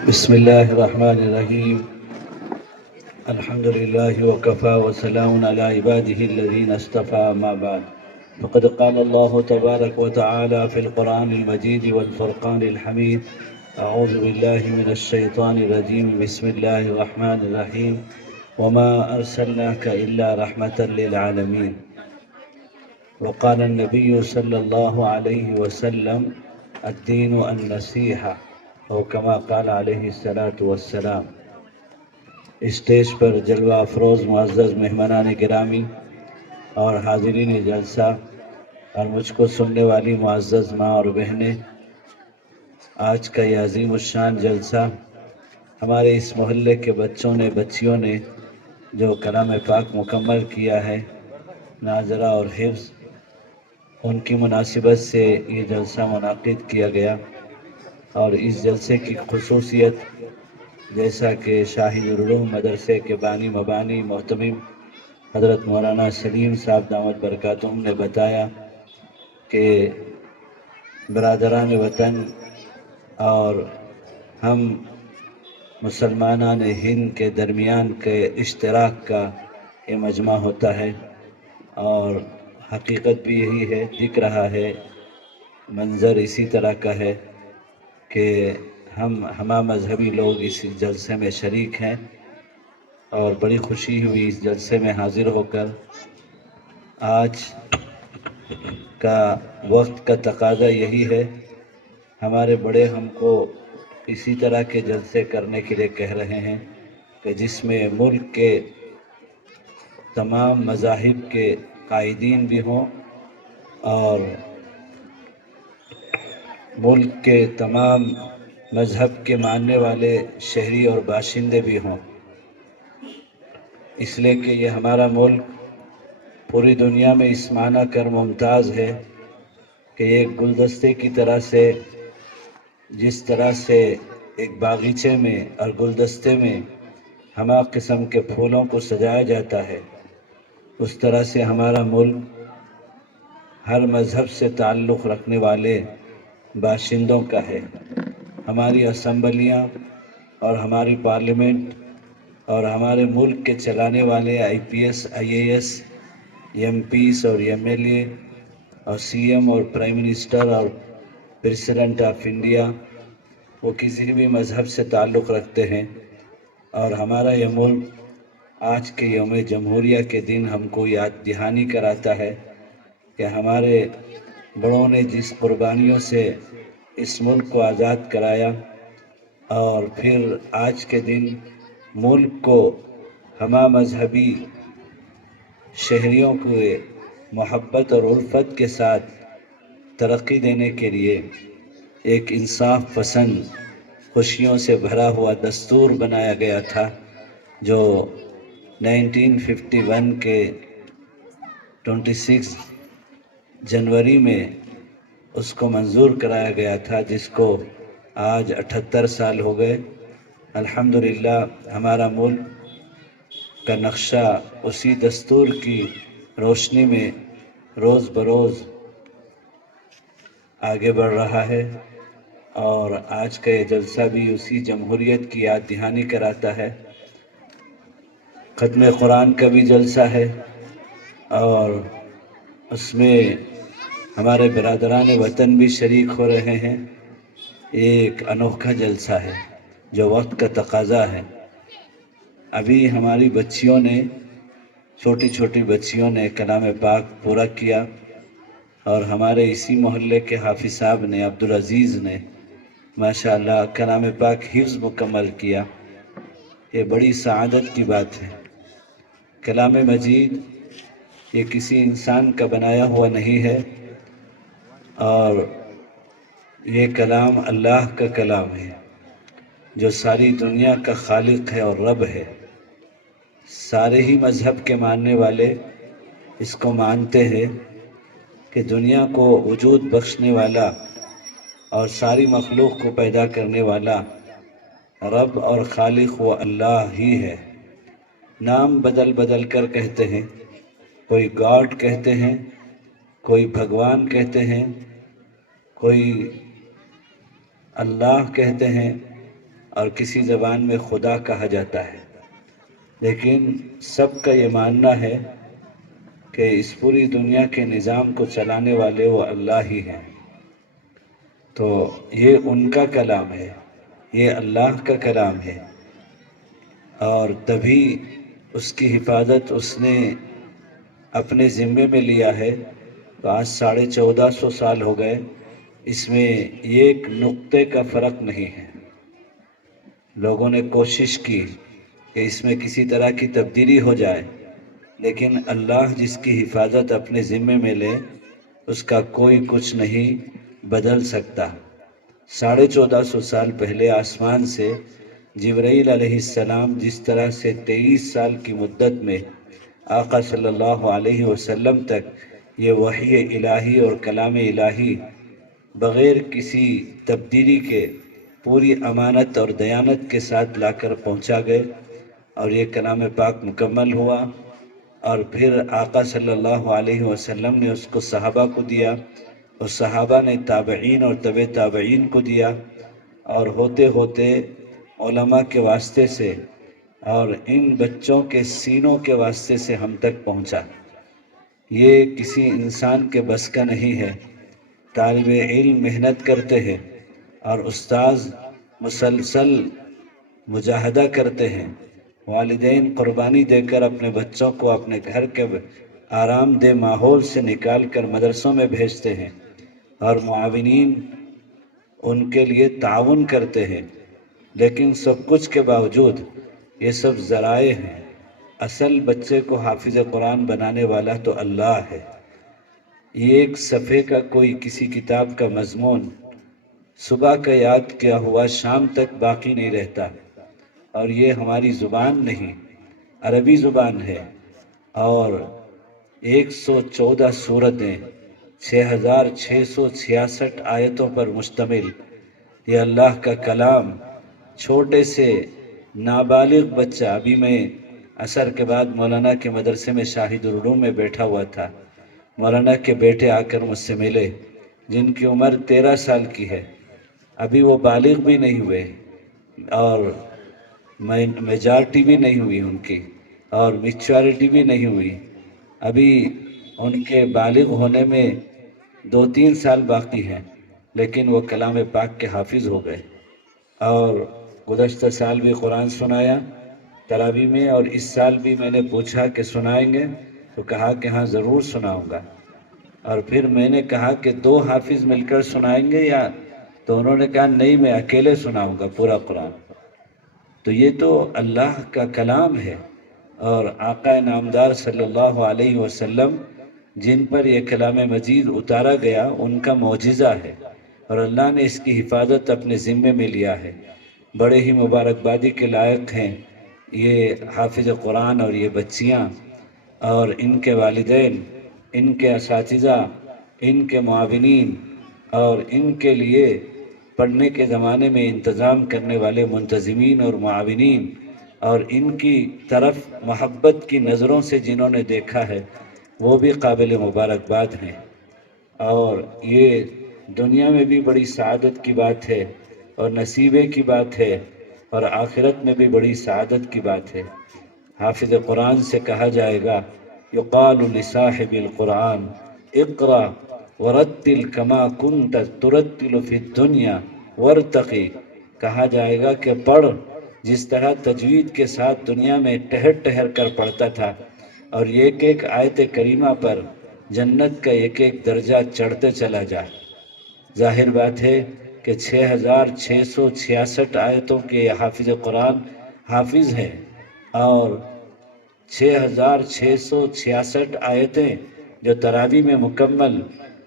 بسم الله الرحمن الرحيم. الحمد لله وكفى وسلام على عباده الذين اصطفى. ما بعد، فقد قال الله تبارك وتعالى في القرآن المجيد والفرقان الحميد: أعوذ بالله من الشيطان الرجيم. بسم الله الرحمن الرحيم. وما أرسلناك إلا رحمة للعالمين. وقال النبي صلى الله عليه وسلم: الدين النصيحة، اور کما قال علیہ الصلاۃ والسلام. اسٹیج پر جلوہ افروز معزز مہمانان گرامی اور حاضرین جلسہ اور مجھ کو سننے والی معزز ماں اور بہنیں، آج کا یہ عظیم الشان جلسہ ہمارے اس محلے کے بچوں نے بچیوں نے جو کلام پاک مکمل کیا ہے، ناظرہ اور حفظ، ان کی مناسبت سے یہ جلسہ منعقد کیا گیا. اور اس جلسے کی خصوصیت، جیسا کہ شاہد العلوم مدرسے کے بانی مبانی محتمم حضرت مولانا سلیم صاحب دامت برکاتہم نے بتایا کہ برادران وطن اور ہم مسلمانان ہند کے درمیان کے اشتراک کا یہ مجمع ہوتا ہے. اور حقیقت بھی یہی ہے، دکھ رہا ہے، منظر اسی طرح کا ہے کہ ہمہ مذہبی لوگ اس جلسے میں شریک ہیں. اور بڑی خوشی ہوئی اس جلسے میں حاضر ہو کر. آج کا وقت کا تقاضا یہی ہے، ہمارے بڑے ہم کو اسی طرح کے جلسے کرنے کے لیے کہہ رہے ہیں کہ جس میں ملک کے تمام مذاہب کے قائدین بھی ہوں اور ملک کے تمام مذہب کے ماننے والے شہری اور باشندے بھی ہوں. اس لیے کہ یہ ہمارا ملک پوری دنیا میں اس معنی کر ممتاز ہے کہ ایک گلدستے کی طرح سے، جس طرح سے ایک باغیچے میں اور گلدستے میں ہمہ قسم کے پھولوں کو سجایا جاتا ہے، اس طرح سے ہمارا ملک ہر مذہب سے تعلق رکھنے والے باشندوں کا ہے. ہماری اسمبلیاں اور ہماری پارلیمنٹ اور ہمارے ملک کے چلانے والے I P S, I A S, M Ps اور ایم ایل اے اور سی ایم اور پرائم منسٹر اور پریزیڈنٹ آف انڈیا، وہ کسی بھی مذہب سے تعلق رکھتے ہیں. اور ہمارا یہ ملک آج کے یوم جمہوریہ کے دن ہم کو یاد دہانی کراتا ہے کہ ہمارے بڑوں نے جس قربانیوں سے اس ملک کو آزاد کرایا، اور پھر آج کے دن ملک کو ہمہ مذہبی شہریوں کو محبت اور الفت کے ساتھ ترقی دینے کے لیے ایک انصاف پسند، خوشیوں سے بھرا ہوا دستور بنایا گیا تھا، جو 1951 کے 26 جنوری میں اس کو منظور کرایا گیا تھا، جس کو آج 78 سال ہو گئے. الحمدللہ ہمارا ملک کا نقشہ اسی دستور کی روشنی میں روز بروز آگے بڑھ رہا ہے. اور آج کا یہ جلسہ بھی اسی جمہوریت کی یاد دہانی کراتا ہے. ختم قرآن کا بھی جلسہ ہے اور اس میں ہمارے برادران وطن بھی شریک ہو رہے ہیں. ایک انوکھا جلسہ ہے جو وقت کا تقاضا ہے. ابھی ہماری بچیوں نے، چھوٹی چھوٹی بچیوں نے کلام پاک پورا کیا، اور ہمارے اسی محلے کے حافظ صاحب نے، عبدالعزیز نے ماشاءاللہ کلام پاک حفظ مکمل کیا. یہ بڑی سعادت کی بات ہے. کلام مجید یہ کسی انسان کا بنایا ہوا نہیں ہے، اور یہ کلام اللہ کا کلام ہے جو ساری دنیا کا خالق ہے اور رب ہے. سارے ہی مذہب کے ماننے والے اس کو مانتے ہیں کہ دنیا کو وجود بخشنے والا اور ساری مخلوق کو پیدا کرنے والا رب اور خالق وہ اللہ ہی ہے. نام بدل بدل کر کہتے ہیں، کوئی گاڈ کہتے ہیں، کوئی بھگوان کہتے ہیں، کوئی اللہ کہتے ہیں، اور کسی زبان میں خدا کہا جاتا ہے، لیکن سب کا یہ ماننا ہے کہ اس پوری دنیا کے نظام کو چلانے والے وہ اللہ ہی ہیں۔ تو یہ ان کا کلام ہے، یہ اللہ کا کلام ہے، اور تبھی اس کی حفاظت اس نے اپنے ذمے میں لیا ہے۔ تو آج 1450 سال ہو گئے، اس میں ایک نقطے کا فرق نہیں ہے۔ لوگوں نے کوشش کی کہ اس میں کسی طرح کی تبدیلی ہو جائے، لیکن اللہ جس کی حفاظت اپنے ذمے میں لے اس کا کوئی کچھ نہیں بدل سکتا۔ 1450 سال پہلے آسمان سے جبرائیل علیہ السلام جس طرح سے 23 سال کی مدت میں آقا صلی اللہ علیہ وسلم تک یہ وحی الہی اور کلام الہی بغیر کسی تبدیلی کے پوری امانت اور دیانت کے ساتھ لا کر پہنچا گئے، اور یہ کلام پاک مکمل ہوا، اور پھر آقا صلی اللہ علیہ وسلم نے اس کو صحابہ کو دیا، اور صحابہ نے تابعین اور تبع تابعین کو دیا، اور ہوتے ہوتے علماء کے واسطے سے اور ان بچوں کے سینوں کے واسطے سے ہم تک پہنچا۔ یہ کسی انسان کے بس کا نہیں ہے۔ طالب علم محنت کرتے ہیں اور استاذ مسلسل مجاہدہ کرتے ہیں، والدین قربانی دے کر اپنے بچوں کو اپنے گھر کے آرام دہ ماحول سے نکال کر مدرسوں میں بھیجتے ہیں، اور معاونین ان کے لیے تعاون کرتے ہیں، لیکن سب کچھ کے باوجود یہ سب ذرائع ہیں۔ اصل بچے کو حافظ قرآن بنانے والا تو اللہ ہے۔ یہ ایک صفحے کا کوئی کسی کتاب کا مضمون صبح کا یاد کیا ہوا شام تک باقی نہیں رہتا، اور یہ ہماری زبان نہیں، عربی زبان ہے، اور 114 سورتیں 6666 آیتوں پر مشتمل یہ اللہ کا کلام۔ چھوٹے سے نابالغ بچہ، ابھی میں عصر کے بعد مولانا کے مدرسے میں شاہد العلوم میں بیٹھا ہوا تھا، مولانا کے بیٹے آ کر مجھ سے ملے جن کی عمر 13 سال کی ہے، ابھی وہ بالغ بھی نہیں ہوئے اور میجارٹی بھی نہیں ہوئی ان کی، اور میچورٹی بھی نہیں ہوئی، ابھی ان کے بالغ ہونے میں 2-3 سال باقی ہیں، لیکن وہ کلام پاک کے حافظ ہو گئے۔ اور گزشتہ سال بھی قرآن سنایا تراویح میں، اور اس سال بھی میں نے پوچھا کہ سنائیں گے تو کہا کہ ہاں ضرور سناؤں گا، اور پھر میں نے کہا کہ 2 حافظ مل کر سنائیں گے یا، تو انہوں نے کہا نہیں میں اکیلے سناؤں گا پورا قرآن۔ تو یہ تو اللہ کا کلام ہے، اور آقا نامدار صلی اللہ علیہ وسلم جن پر یہ کلام مجید اتارا گیا ان کا معجزہ ہے، اور اللہ نے اس کی حفاظت اپنے ذمے میں لیا ہے۔ بڑے ہی مبارکبادی کے لائق ہیں یہ حافظ قرآن اور یہ بچیاں، اور ان کے والدین، ان کے اساتذہ، ان کے معاونین، اور ان کے لیے پڑھنے کے زمانے میں انتظام کرنے والے منتظمین اور معاونین، اور ان کی طرف محبت کی نظروں سے جنہوں نے دیکھا ہے وہ بھی قابل مبارکباد ہیں۔ اور یہ دنیا میں بھی بڑی سعادت کی بات ہے اور نصیبے کی بات ہے، اور آخرت میں بھی بڑی سعادت کی بات ہے۔ حافظ قرآن سے کہا جائے گا یقال لصاحب القرآن اقرأ ورتل کما کنت ترتل فی الدنیا وارتقی، کہا جائے گا کہ پڑھ جس طرح تجوید کے ساتھ دنیا میں ٹہر ٹہر کر پڑھتا تھا، اور ایک ایک آیت کریمہ پر جنت کا ایک ایک درجہ چڑھتے چلا جا۔ ظاہر بات ہے کہ 6666 آیتوں کے حافظ قرآن حافظ ہیں، اور 6666 آیتیں جو تراویح میں مکمل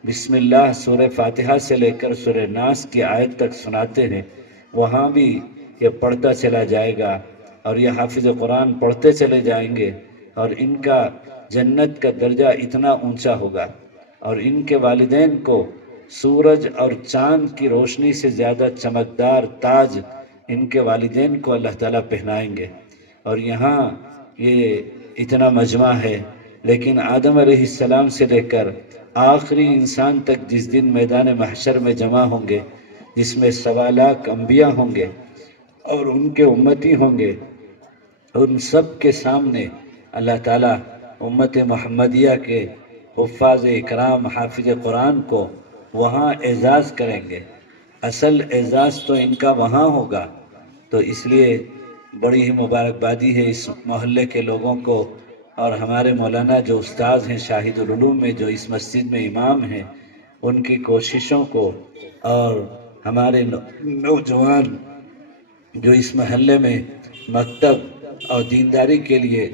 بسم اللہ سورہ فاتحہ سے لے کر سورہ ناس کی آیت تک سناتے ہیں، وہاں بھی یہ پڑھتا چلا جائے گا، اور یہ حافظ قرآن پڑھتے چلے جائیں گے، اور ان کا جنت کا درجہ اتنا اونچا ہوگا، اور ان کے والدین کو سورج اور چاند کی روشنی سے زیادہ چمکدار تاج ان کے والدین کو اللہ تعالیٰ پہنائیں گے۔ اور یہاں یہ اتنا مجمع ہے، لیکن آدم علیہ السلام سے لے کر آخری انسان تک جس دن میدان محشر میں جمع ہوں گے، جس میں 1.25 لاکھ انبیاء ہوں گے، اور ان کے امتی ہوں گے، ان سب کے سامنے اللہ تعالیٰ امت محمدیہ کے حفاظ اکرام حافظ قرآن کو وہاں اعزاز کریں گے۔ اصل اعزاز تو ان کا وہاں ہوگا، تو اس لیے بڑی ہی مبارکبادی ہے اس محلے کے لوگوں کو، اور ہمارے مولانا جو استاذ ہیں شاہد العلوم میں، جو اس مسجد میں امام ہیں، ان کی کوششوں کو، اور ہمارے نوجوان جو اس محلے میں مکتب اور دینداری کے لیے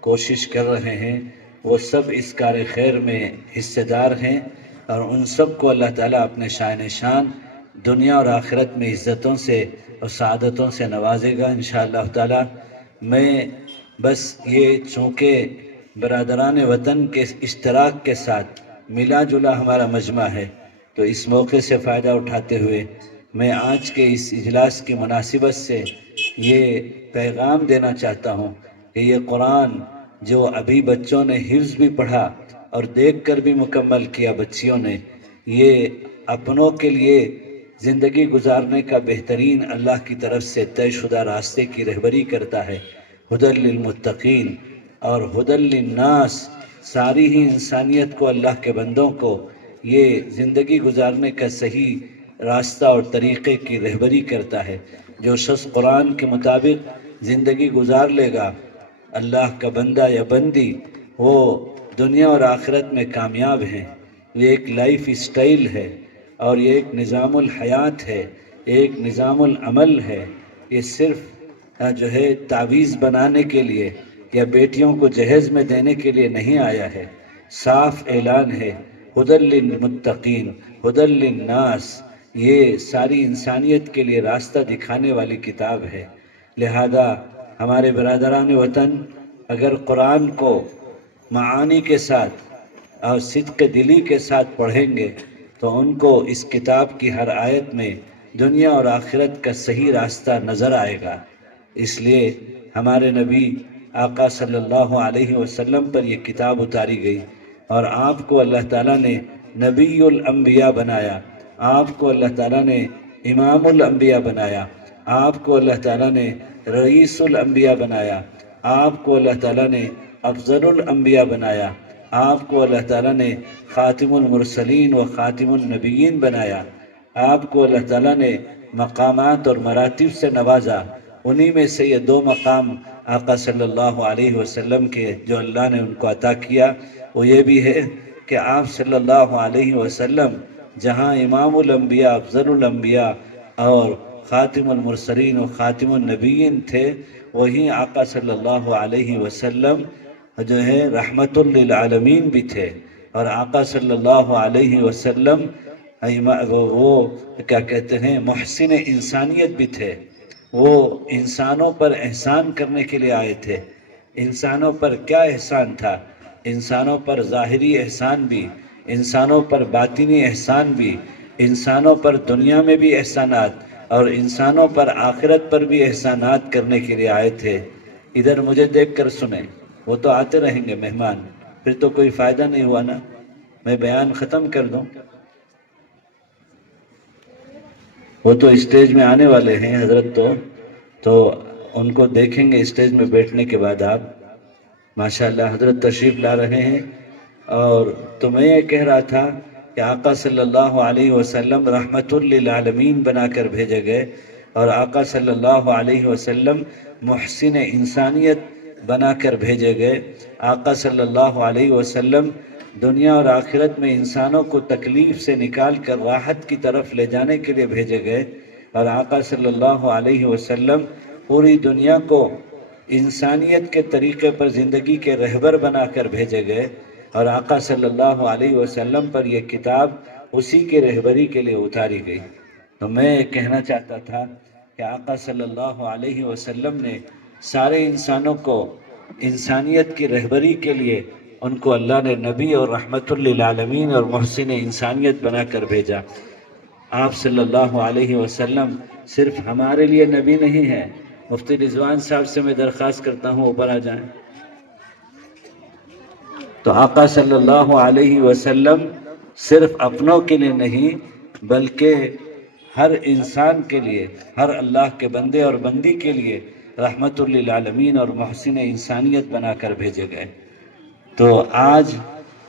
کوشش کر رہے ہیں، وہ سب اس کار خیر میں حصہ دار ہیں، اور ان سب کو اللہ تعالیٰ اپنے شان شان دنیا اور آخرت میں عزتوں سے اور سعادتوں سے نوازے گا انشاءاللہ تعالیٰ۔ میں بس یہ چونکہ برادران وطن کے اشتراک کے ساتھ ملا جلا ہمارا مجمع ہے، تو اس موقع سے فائدہ اٹھاتے ہوئے میں آج کے اس اجلاس کی مناسبت سے یہ پیغام دینا چاہتا ہوں کہ یہ قرآن جو ابھی بچوں نے حفظ بھی پڑھا اور دیکھ کر بھی مکمل کیا بچیوں نے، یہ اپنوں کے لیے زندگی گزارنے کا بہترین اللہ کی طرف سے طے شدہ راستے کی رہبری کرتا ہے، ہدی للمتقین اور ہدی للناس۔ ساری ہی انسانیت کو، اللہ کے بندوں کو یہ زندگی گزارنے کا صحیح راستہ اور طریقے کی رہبری کرتا ہے۔ جو شخص قرآن کے مطابق زندگی گزار لے گا، اللہ کا بندہ یا بندی، وہ دنیا اور آخرت میں کامیاب ہیں۔ یہ ایک لائف اسٹائل ہے، اور یہ ایک نظام الحیات ہے، ایک نظام العمل ہے۔ یہ صرف جو ہے تعویذ بنانے کے لیے یا بیٹیوں کو جہیز میں دینے کے لیے نہیں آیا ہے۔ صاف اعلان ہے، ہدی للمتقین ہدی للناس۔ یہ ساری انسانیت کے لیے راستہ دکھانے والی کتاب ہے۔ لہذا ہمارے برادران وطن اگر قرآن کو معانی کے ساتھ اور صدق دلی کے ساتھ پڑھیں گے تو ان کو اس کتاب کی ہر آیت میں دنیا اور آخرت کا صحیح راستہ نظر آئے گا۔ اس لیے ہمارے نبی آقا صلی اللہ علیہ وسلم پر یہ کتاب اتاری گئی، اور آپ کو اللہ تعالیٰ نے نبی الانبیاء بنایا، آپ کو اللہ تعالیٰ نے امام الانبیاء بنایا، آپ کو اللہ تعالیٰ نے رئیس الانبیاء بنایا، آپ کو اللہ تعالیٰ نے افضل الانبیاء بنایا، آپ کو اللہ تعالیٰ نے خاتم المرسلین و خاتم النبیین بنایا، آپ کو اللہ تعالیٰ نے مقامات اور مراتب سے نوازا۔ انہی میں سے یہ دو مقام آقا صلی اللہ علیہ وسلم کے جو اللہ نے ان کو عطا کیا، وہ یہ بھی ہے کہ آپ صلی اللہ علیہ وسلم جہاں امام الانبیاء، افضل الانبیاء اور خاتم المرسلین و خاتم النبیین تھے، وہیں آقا صلی اللہ علیہ وسلم جو ہے رحمت للعالمین بھی تھے، اور آقا صلی اللہ علیہ وسلم وہ کیا کہتے ہیں محسن انسانیت بھی تھے۔ وہ انسانوں پر احسان کرنے کے لیے آئے تھے۔ انسانوں پر کیا احسان تھا؟ انسانوں پر ظاہری احسان بھی، انسانوں پر باطنی احسان بھی، انسانوں پر دنیا میں بھی احسانات اور انسانوں پر آخرت پر بھی احسانات کرنے کے لیے آئے تھے۔ ادھر مجھے دیکھ کر سنیں، وہ تو آتے رہیں گے مہمان، پھر تو کوئی فائدہ نہیں ہوا نا، میں بیان ختم کر دوں۔ وہ تو اسٹیج میں آنے والے ہیں حضرت، تو ان کو دیکھیں گے اسٹیج میں بیٹھنے کے بعد۔ آپ ماشاءاللہ حضرت تشریف لا رہے ہیں، اور تو میں یہ کہہ رہا تھا کہ آقا صلی اللہ علیہ وسلم رحمت للعالمین بنا کر بھیجے گئے، اور آقا صلی اللہ علیہ وسلم محسن انسانیت بنا کر بھیجے گئے۔ آقا صلی اللہ علیہ وسلم دنیا اور آخرت میں انسانوں کو تکلیف سے نکال کر راحت کی طرف لے جانے کے لیے بھیجے گئے، اور آقا صلی اللہ علیہ وسلم پوری دنیا کو انسانیت کے طریقے پر زندگی کے رہبر بنا کر بھیجے گئے، اور آقا صلی اللہ علیہ وسلم پر یہ کتاب اسی کے رہبری کے لیے اتاری گئی۔ تو میں یہ کہنا چاہتا تھا کہ آقا صلی اللہ علیہ وسلم نے سارے انسانوں کو انسانیت کی رہبری کے لیے ان کو اللہ نے نبی اور رحمت للعالمین اور محسن انسانیت بنا کر بھیجا۔ آپ صلی اللہ علیہ وسلم صرف ہمارے لیے نبی نہیں ہے۔ مفتی رضوان صاحب سے میں درخواست کرتا ہوں اوپر آ جائیں۔ تو آقا صلی اللہ علیہ وسلم صرف اپنوں کے لیے نہیں بلکہ ہر انسان کے لیے، ہر اللہ کے بندے اور بندی کے لیے رحمت للعالمین اور محسن انسانیت بنا کر بھیجے گئے۔ تو آج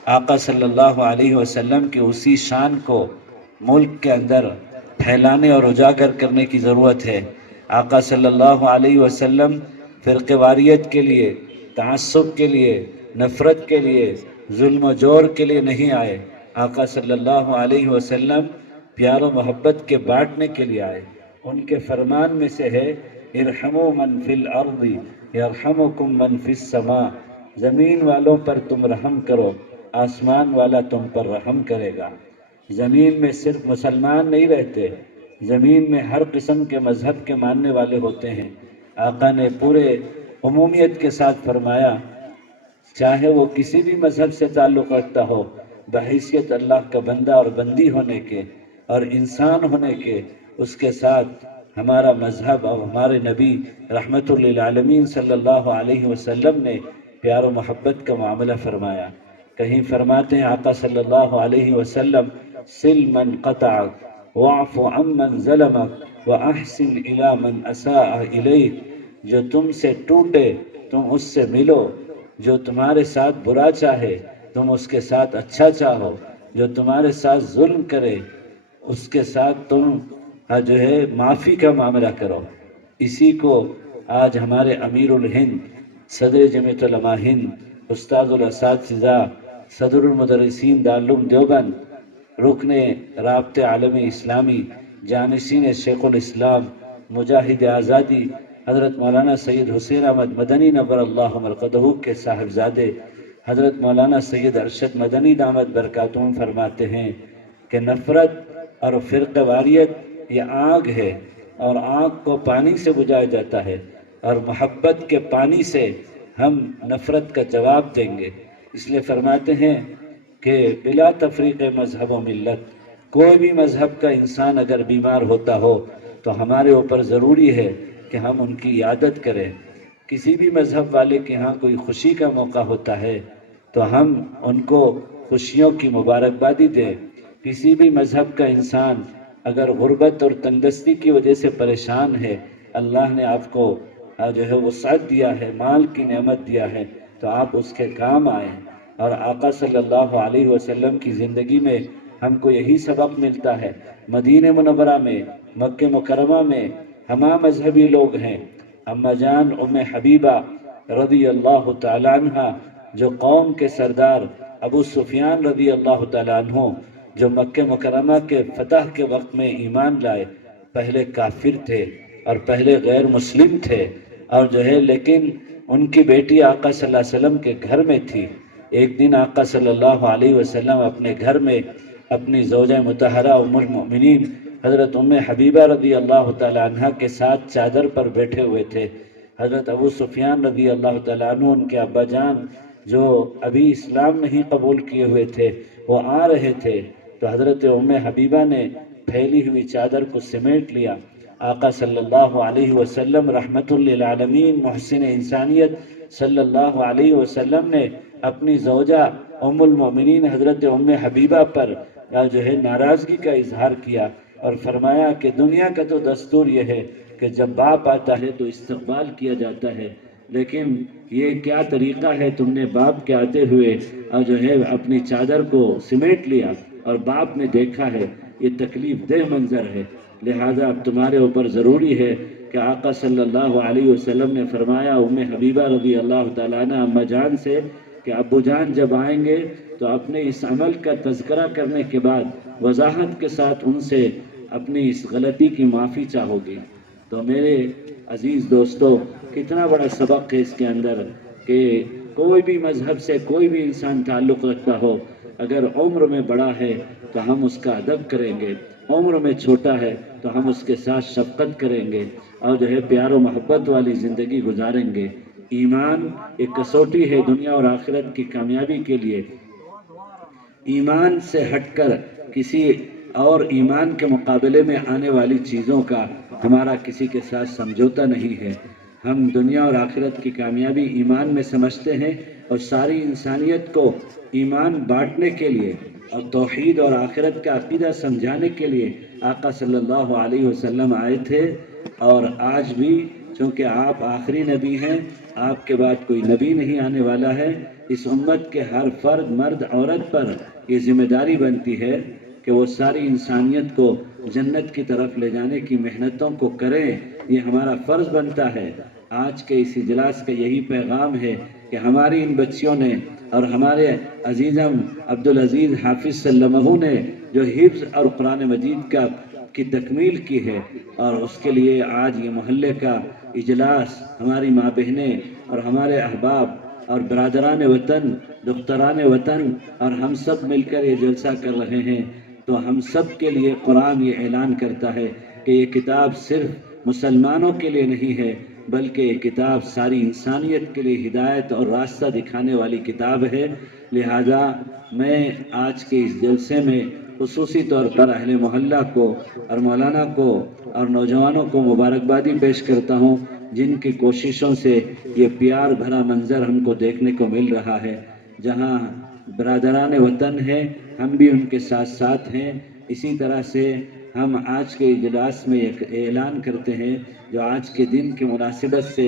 آقا صلی اللہ علیہ وسلم کی اسی شان کو ملک کے اندر پھیلانے اور اجاگر کرنے کی ضرورت ہے۔ آقا صلی اللہ علیہ وسلم فرقہ واریت کے لیے، تعصب کے لیے، نفرت کے لیے، ظلم و جور کے لیے نہیں آئے۔ آقا صلی اللہ علیہ وسلم پیار و محبت کے بانٹنے کے لیے آئے۔ ان کے فرمان میں سے ہے ارحموا من فی الارض یرحمکم من فی السماء، زمین والوں پر تم رحم کرو، آسمان والا تم پر رحم کرے گا۔ زمین میں صرف مسلمان نہیں رہتے، زمین میں ہر قسم کے مذہب کے ماننے والے ہوتے ہیں۔ آقا نے پورے عمومیت کے ساتھ فرمایا چاہے وہ کسی بھی مذہب سے تعلق رکھتا ہو، بحیثیت اللہ کا بندہ اور بندی ہونے کے اور انسان ہونے کے، اس کے ساتھ ہمارا مذہب اور ہمارے نبی رحمت للعالمین صلی اللہ علیہ وسلم نے پیار و محبت کا معاملہ فرمایا۔ کہیں فرماتے ہیں آقا صلی اللہ علیہ وسلم سل من قطعک واعف عمن ظلمک واحسن الی من اساء الیک، جو تم سے ٹوٹے تم اس سے ملو، جو تمہارے ساتھ برا چاہے تم اس کے ساتھ اچھا چاہو، جو تمہارے ساتھ ظلم کرے اس کے ساتھ تم جو ہے معافی کا معاملہ کرو۔ اسی کو آج ہمارے امیر الہند، صدر جمعیت علماء ہند، استاد الاساتذہ، صدر المدرسین دارالعلوم دیوبند، رکن رابطہ عالمی اسلامی، جانشین شیخ الاسلام، مجاہد آزادی حضرت مولانا سید حسین احمد مدنی نور اللہ مرقدہ کے صاحبزادے حضرت مولانا سید ارشد مدنی دامت برکاتہم فرماتے ہیں کہ نفرت اور فرقہ واریت یہ آگ ہے، اور آگ کو پانی سے بجھایا جاتا ہے، اور محبت کے پانی سے ہم نفرت کا جواب دیں گے۔ اس لیے فرماتے ہیں کہ بلا تفریق مذہب و ملت، کوئی بھی مذہب کا انسان اگر بیمار ہوتا ہو تو ہمارے اوپر ضروری ہے کہ ہم ان کی عیادت کریں۔ کسی بھی مذہب والے کے ہاں کوئی خوشی کا موقع ہوتا ہے تو ہم ان کو خوشیوں کی مبارکبادی دیں۔ کسی بھی مذہب کا انسان اگر غربت اور تندرستی کی وجہ سے پریشان ہے، اللہ نے آپ کو جو ہے وسعت دیا ہے، مال کی نعمت دیا ہے، تو آپ اس کے کام آئیں۔ اور آقا صلی اللہ علیہ وسلم کی زندگی میں ہم کو یہی سبق ملتا ہے۔ مدینہ منورہ میں، مکہ مکرمہ میں ہمہ مذہبی لوگ ہیں۔ اما جان ام حبیبہ رضی اللہ تعالیٰ عنہ، جو قوم کے سردار ابو سفیان رضی اللہ تعالیٰ عنہ، جو مکہ مکرمہ کے فتح کے وقت میں ایمان لائے، پہلے کافر تھے اور پہلے غیر مسلم تھے، اور جو ہے لیکن ان کی بیٹی آقا صلی اللہ علیہ وسلم کے گھر میں تھی۔ ایک دن آقا صلی اللہ علیہ وسلم اپنے گھر میں اپنی زوجہ مطہرہ ام المؤمنین حضرت ام حبیبہ رضی اللہ تعالیٰ عنہ کے ساتھ چادر پر بیٹھے ہوئے تھے۔ حضرت ابو سفیان رضی اللہ تعالیٰ عنہ، ان کے ابا جان جو ابھی اسلام نہیں قبول کیے ہوئے تھے، وہ آ رہے تھے، تو حضرت ام حبیبہ نے پھیلی ہوئی چادر کو سمیٹ لیا۔ آقا صلی اللہ علیہ وسلم رحمت للعالمین محسن انسانیت صلی اللہ علیہ وسلم نے اپنی زوجہ ام المؤمنین حضرت ام حبیبہ پر جو ہے ناراضگی کا اظہار کیا اور فرمایا کہ دنیا کا تو دستور یہ ہے کہ جب باپ آتا ہے تو استقبال کیا جاتا ہے، لیکن یہ کیا طریقہ ہے، تم نے باپ کے آتے ہوئے جو ہے اپنی چادر کو سمیٹ لیا اور باپ نے دیکھا ہے، یہ تکلیف دہ منظر ہے، لہذا اب تمہارے اوپر ضروری ہے کہ آقا صلی اللہ علیہ وسلم نے فرمایا ام حبیبہ رضی اللہ تعالیٰ عنہ اما جان سے کہ ابو جان جب آئیں گے تو اپنے اس عمل کا تذکرہ کرنے کے بعد وضاحت کے ساتھ ان سے اپنی اس غلطی کی معافی چاہو گی۔ تو میرے عزیز دوستو، کتنا بڑا سبق ہے اس کے اندر کہ کوئی بھی مذہب سے کوئی بھی انسان تعلق رکھتا ہو، اگر عمر میں بڑا ہے تو ہم اس کا ادب کریں گے، عمر میں چھوٹا ہے تو ہم اس کے ساتھ شفقت کریں گے اور جو ہے پیار و محبت والی زندگی گزاریں گے۔ ایمان ایک کسوٹی ہے دنیا اور آخرت کی کامیابی کے لیے۔ ایمان سے ہٹ کر کسی اور ایمان کے مقابلے میں آنے والی چیزوں کا ہمارا کسی کے ساتھ سمجھوتا نہیں ہے۔ ہم دنیا اور آخرت کی کامیابی ایمان میں سمجھتے ہیں، اور ساری انسانیت کو ایمان بانٹنے کے لیے اور توحید اور آخرت کا عقیدہ سمجھانے کے لیے آقا صلی اللہ علیہ وسلم آئے تھے، اور آج بھی چونکہ آپ آخری نبی ہیں، آپ کے بعد کوئی نبی نہیں آنے والا ہے، اس امت کے ہر فرد، مرد، عورت پر یہ ذمہ داری بنتی ہے کہ وہ ساری انسانیت کو جنت کی طرف لے جانے کی محنتوں کو کریں۔ یہ ہمارا فرض بنتا ہے۔ آج کے اس اجلاس کا یہی پیغام ہے کہ ہماری ان بچیوں نے اور ہمارے عزیزم عبدالعزیز حافظ سلمہ نے جو حفظ اور قرآن مجید کی تکمیل کی ہے، اور اس کے لیے آج یہ محلے کا اجلاس ہماری ماں بہنیں اور ہمارے احباب اور برادران وطن، دختران وطن اور ہم سب مل کر یہ جلسہ کر رہے ہیں، تو ہم سب کے لیے قرآن یہ اعلان کرتا ہے کہ یہ کتاب صرف مسلمانوں کے لیے نہیں ہے، بلکہ یہ کتاب ساری انسانیت کے لیے ہدایت اور راستہ دکھانے والی کتاب ہے۔ لہذا میں آج کے اس جلسے میں خصوصی طور پر اہل محلہ کو اور مولانا کو اور نوجوانوں کو مبارکبادی پیش کرتا ہوں، جن کی کوششوں سے یہ پیار بھرا منظر ہم کو دیکھنے کو مل رہا ہے۔ جہاں برادران وطن ہیں، ہم بھی ان کے ساتھ ساتھ ہیں۔ اسی طرح سے ہم آج کے اجلاس میں ایک اعلان کرتے ہیں جو آج کے دن کی مناسبت سے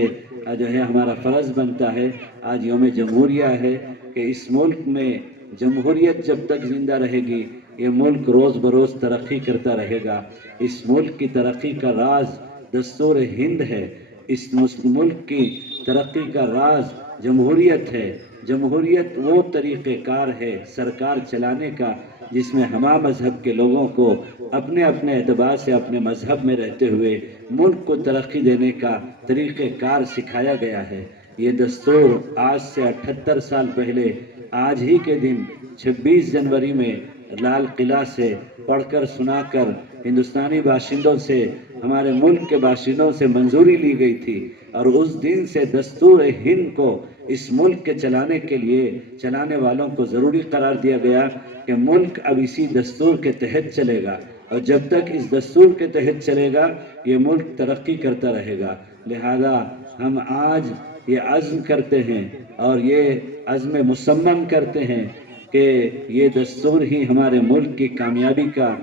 جو ہے ہمارا فرض بنتا ہے۔ آج یوم جمہوریہ ہے کہ اس ملک میں جمہوریت جب تک زندہ رہے گی، یہ ملک روز بروز ترقی کرتا رہے گا۔ اس ملک کی ترقی کا راز دستور ہند ہے، اس ملک کی ترقی کا راز جمہوریت ہے۔ جمہوریت وہ طریقہ کار ہے سرکار چلانے کا جس میں ہمہ مذہب کے لوگوں کو اپنے اپنے اعتبار سے اپنے مذہب میں رہتے ہوئے ملک کو ترقی دینے کا طریقہ کار سکھایا گیا ہے۔ یہ دستور آج سے 78 سال پہلے آج ہی کے دن 26 جنوری میں لال قلعہ سے پڑھ کر سنا کر ہندوستانی باشندوں سے، ہمارے ملک کے باشندوں سے منظوری لی گئی تھی، اور اس دن سے دستور ہند کو اس ملک کے چلانے کے لیے چلانے والوں کو ضروری قرار دیا گیا کہ ملک اب اسی دستور کے تحت چلے گا، اور جب تک اس دستور کے تحت چلے گا یہ ملک ترقی کرتا رہے گا۔ لہذا ہم آج یہ عزم کرتے ہیں اور یہ عزم مصمم کرتے ہیں کہ یہ دستور ہی ہمارے ملک کی کامیابی کا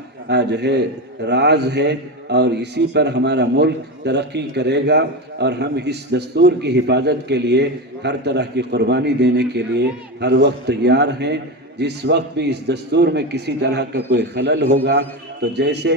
جو ہے راز ہے، اور اسی پر ہمارا ملک ترقی کرے گا، اور ہم اس دستور کی حفاظت کے لیے ہر طرح کی قربانی دینے کے لیے ہر وقت تیار ہیں۔ جس وقت بھی اس دستور میں کسی طرح کا کوئی خلل ہوگا تو جیسے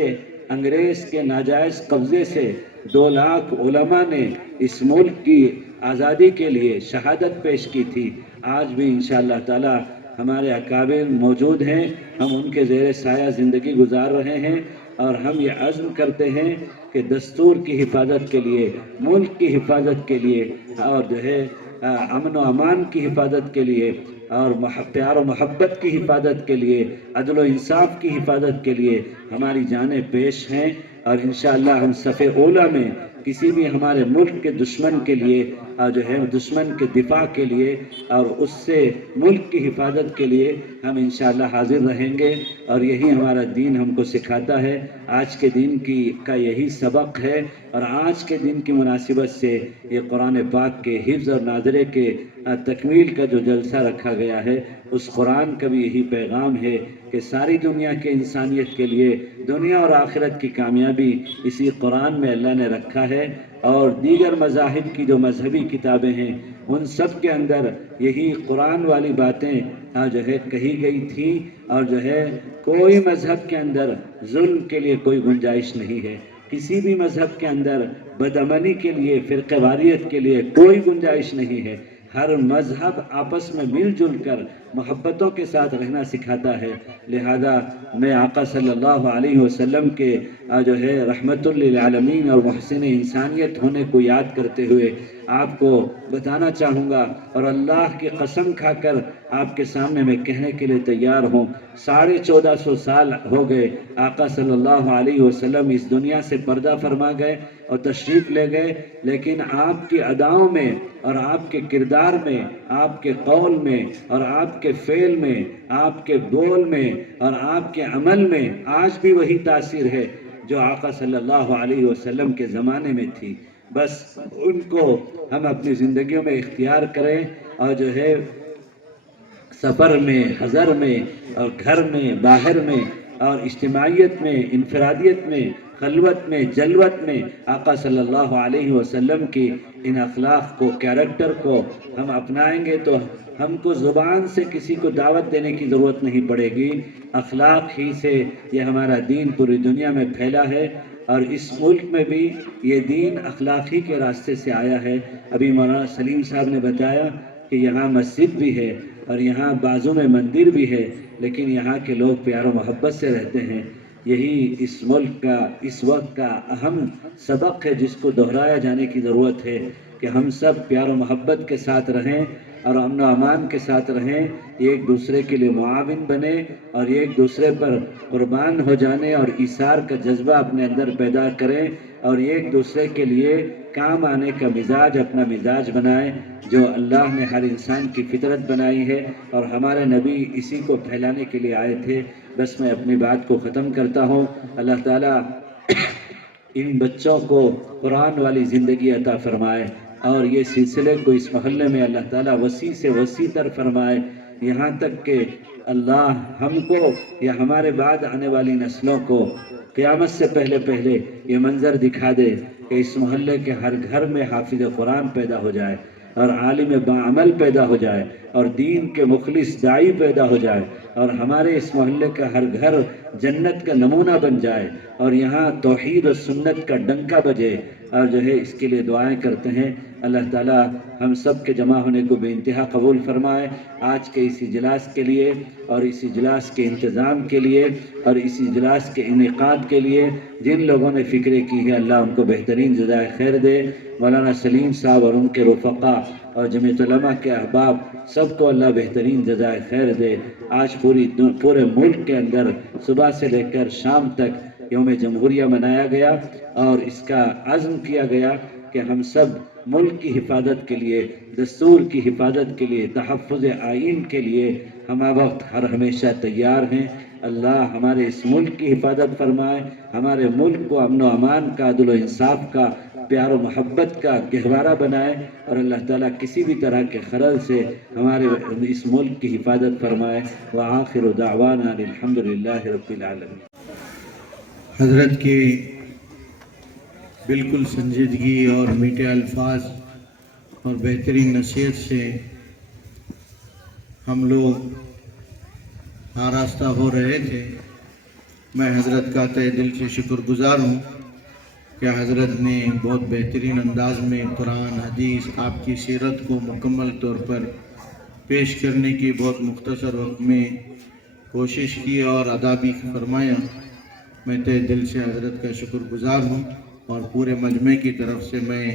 انگریز کے ناجائز قبضے سے 2 لاکھ علماء نے اس ملک کی آزادی کے لیے شہادت پیش کی تھی، آج بھی انشاءاللہ تعالی ہمارے اکابر موجود ہیں، ہم ان کے زیر سایہ زندگی گزار رہے ہیں، اور ہم یہ عزم کرتے ہیں کہ دستور کی حفاظت کے لیے، ملک کی حفاظت کے لیے، اور جو ہے امن و امان کی حفاظت کے لیے، اور پیار و محبت کی حفاظت کے لیے، عدل و انصاف کی حفاظت کے لیے ہماری جانیں پیش ہیں، اور انشاءاللہ ہم صف اولیٰ میں کسی بھی ہمارے ملک کے دشمن کے لیے جو ہے دشمن کے دفاع کے لیے اور اس سے ملک کی حفاظت کے لیے ہم انشاءاللہ حاضر رہیں گے، اور یہی ہمارا دین ہم کو سکھاتا ہے۔ آج کے دن کا یہی سبق ہے، اور آج کے دن کی مناسبت سے یہ قرآن پاک کے حفظ اور ناظرے کے تکمیل کا جو جلسہ رکھا گیا ہے، اس قرآن کا بھی یہی پیغام ہے کہ ساری دنیا کے انسانیت کے لیے دنیا اور آخرت کی کامیابی اسی قرآن میں اللہ نے رکھا ہے، اور دیگر مذاہب کی جو مذہبی کتابیں ہیں ان سب کے اندر یہی قرآن والی باتیں جو ہے کہی گئی تھی، اور جو ہے کوئی مذہب کے اندر ظلم کے لیے کوئی گنجائش نہیں ہے، کسی بھی مذہب کے اندر بدعملی کے لیے، فرقہ واریت کے لیے کوئی گنجائش نہیں ہے۔ ہر مذہب آپس میں مل جل کر محبتوں کے ساتھ رہنا سکھاتا ہے۔ لہذا میں آقا صلی اللہ علیہ وسلم کے جو ہے رحمت للعالمین اور محسن انسانیت ہونے کو یاد کرتے ہوئے آپ کو بتانا چاہوں گا، اور اللہ کی قسم کھا کر آپ کے سامنے میں کہنے کے لیے تیار ہوں، 1450 سال ہو گئے آقا صلی اللہ علیہ وسلم اس دنیا سے پردہ فرما گئے اور تشریف لے گئے، لیکن آپ کی اداؤں میں اور آپ کے کردار میں، آپ کے قول میں اور آپ کے فعل میں، آپ کے بول میں اور آپ کے عمل میں آج بھی وہی تاثیر ہے جو آقا صلی اللہ علیہ وسلم کے زمانے میں تھی۔ بس ان کو ہم اپنی زندگیوں میں اختیار کریں، اور جو ہے سفر میں، حضر میں اور گھر میں، باہر میں اور اجتماعیت میں، انفرادیت میں، خلوت میں، جلوت میں آقا صلی اللہ علیہ وسلم کی ان اخلاق کو، کیریکٹر کو ہم اپنائیں گے تو ہم کو زبان سے کسی کو دعوت دینے کی ضرورت نہیں پڑے گی. اخلاق ہی سے یہ ہمارا دین پوری دنیا میں پھیلا ہے، اور اس ملک میں بھی یہ دین اخلاقی کے راستے سے آیا ہے. ابھی مولانا سلیم صاحب نے بتایا کہ یہاں مسجد بھی ہے اور یہاں بازو میں مندر بھی ہے، لیکن یہاں کے لوگ پیار و محبت سے رہتے ہیں. یہی اس ملک کا اس وقت کا اہم سبق ہے جس کو دہرایا جانے کی ضرورت ہے کہ ہم سب پیار و محبت کے ساتھ رہیں اور امن و امان کے ساتھ رہیں، ایک دوسرے کے لیے معاون بنے اور ایک دوسرے پر قربان ہو جانے اور ایثار کا جذبہ اپنے اندر پیدا کریں اور ایک دوسرے کے لیے کام آنے کا مزاج اپنا مزاج بنائیں جو اللہ نے ہر انسان کی فطرت بنائی ہے اور ہمارے نبی اسی کو پھیلانے کے لیے آئے تھے. بس میں اپنی بات کو ختم کرتا ہوں. اللہ تعالیٰ ان بچوں کو قرآن والی زندگی عطا فرمائے اور یہ سلسلے کو اس محلے میں اللہ تعالیٰ وسیع سے وسیع تر فرمائے، یہاں تک کہ اللہ ہم کو یا ہمارے بعد آنے والی نسلوں کو قیامت سے پہلے یہ منظر دکھا دے کہ اس محلے کے ہر گھر میں حافظ قرآن پیدا ہو جائے اور عالم باعمل پیدا ہو جائے اور دین کے مخلص داعی پیدا ہو جائے اور ہمارے اس محلے کا ہر گھر جنت کا نمونہ بن جائے اور یہاں توحید و سنت کا ڈنکا بجے. اور جو ہے اس کے لیے دعائیں کرتے ہیں. اللہ تعالیٰ ہم سب کے جمع ہونے کو بے انتہا قبول فرمائے. آج کے اس اجلاس کے لیے اور اس اجلاس کے انتظام کے لیے اور اس اجلاس کے انعقاد کے لیے جن لوگوں نے فکریں کی ہے اللہ ان کو بہترین جزائے خیر دے. مولانا سلیم صاحب اور ان کے رفقا اور جمعیت علماء کے احباب سب کو اللہ بہترین جزائے خیر دے. آج پورے ملک کے اندر صبح سے لے کر شام تک یوم جمہوریہ منایا گیا اور اس کا عزم کیا گیا کہ ہم سب ملک کی حفاظت کے لیے، دستور کی حفاظت کے لیے، تحفظ آئین کے لیے ہمہ وقت ہمیشہ تیار ہیں. اللہ ہمارے اس ملک کی حفاظت فرمائے، ہمارے ملک کو امن و امان کا، عدل و انصاف کا، پیار و محبت کا گہوارہ بنائے اور اللہ تعالیٰ کسی بھی طرح کے خلل سے ہمارے اس ملک کی حفاظت فرمائے. وآخر دعوانا الحمدللہ رب العالمین. حضرت کی بالکل سنجیدگی اور میٹھے الفاظ اور بہترین نصیحت سے ہم لوگ آراستہ ہو رہے تھے. میں حضرت کا تہ دل سے شکر گزار ہوں کہ حضرت نے بہت بہترین انداز میں قرآن، حدیث، آپ کی سیرت کو مکمل طور پر پیش کرنے کی بہت مختصر وقت میں کوشش کی اور ادا بھی فرمایا. میں تہ دل سے حضرت کا شکر گزار ہوں اور پورے مجمع کی طرف سے میں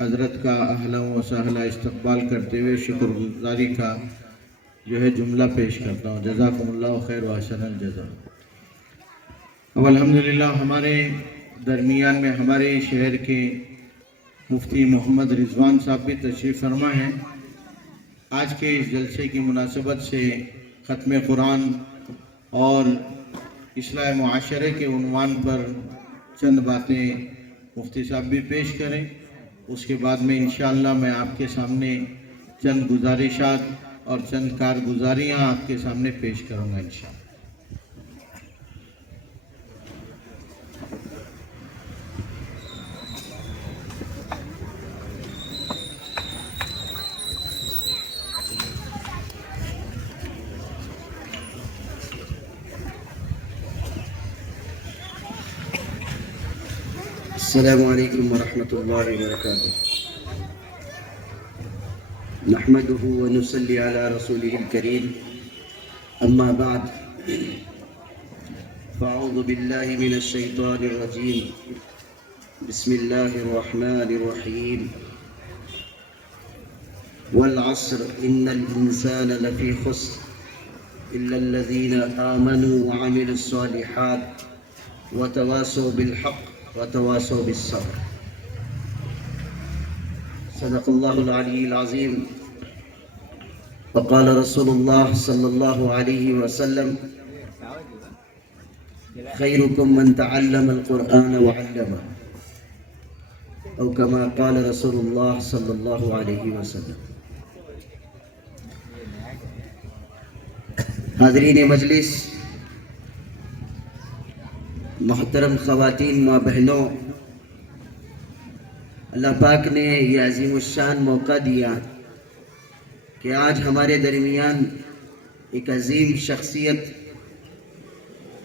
حضرت کا اہلا و سہلا استقبال کرتے ہوئے شکر گزاری کا جو ہے جملہ پیش کرتا ہوں. جزاکم اللہ خیر و احسن الجزا. اب الحمدللہ ہمارے درمیان میں ہمارے شہر کے مفتی محمد رضوان صاحب بھی تشریف فرما ہیں. آج کے اس جلسے کی مناسبت سے ختم قرآن اور اصلاح معاشرے کے عنوان پر چند باتیں مفتی صاحب بھی پیش کریں. اس کے بعد میں انشاءاللہ میں آپ کے سامنے چند گزارشات اور چند کارگزاریاں آپ کے سامنے پیش کروں گا انشاءاللہ. السلام علیکم ورحمۃ اللہ وبرکاتہ. نحمده ونصلي على رسوله الكريم. اما بعد فاعوذ باللہ من الشیطان الرجیم. بسم اللہ الرحمن الرحیم. والعصر ان الانسان لفی خسر الا الذین آمنوا وعملوا الصالحات وتواصوا بالحق وتواصوا بالصبر. صدق اللہ العلی العظیم. وقال رسول اللہ صلی اللہ علیہ وسلم خیرکم من تعلم القرآن وعلمه او کما قال رسول اللہ صلی اللہ علیہ وسلم. حاضرین مجلس، محترم خواتین ماں بہنوں، اللہ پاک نے یہ عظیم الشان موقع دیا کہ آج ہمارے درمیان ایک عظیم شخصیت،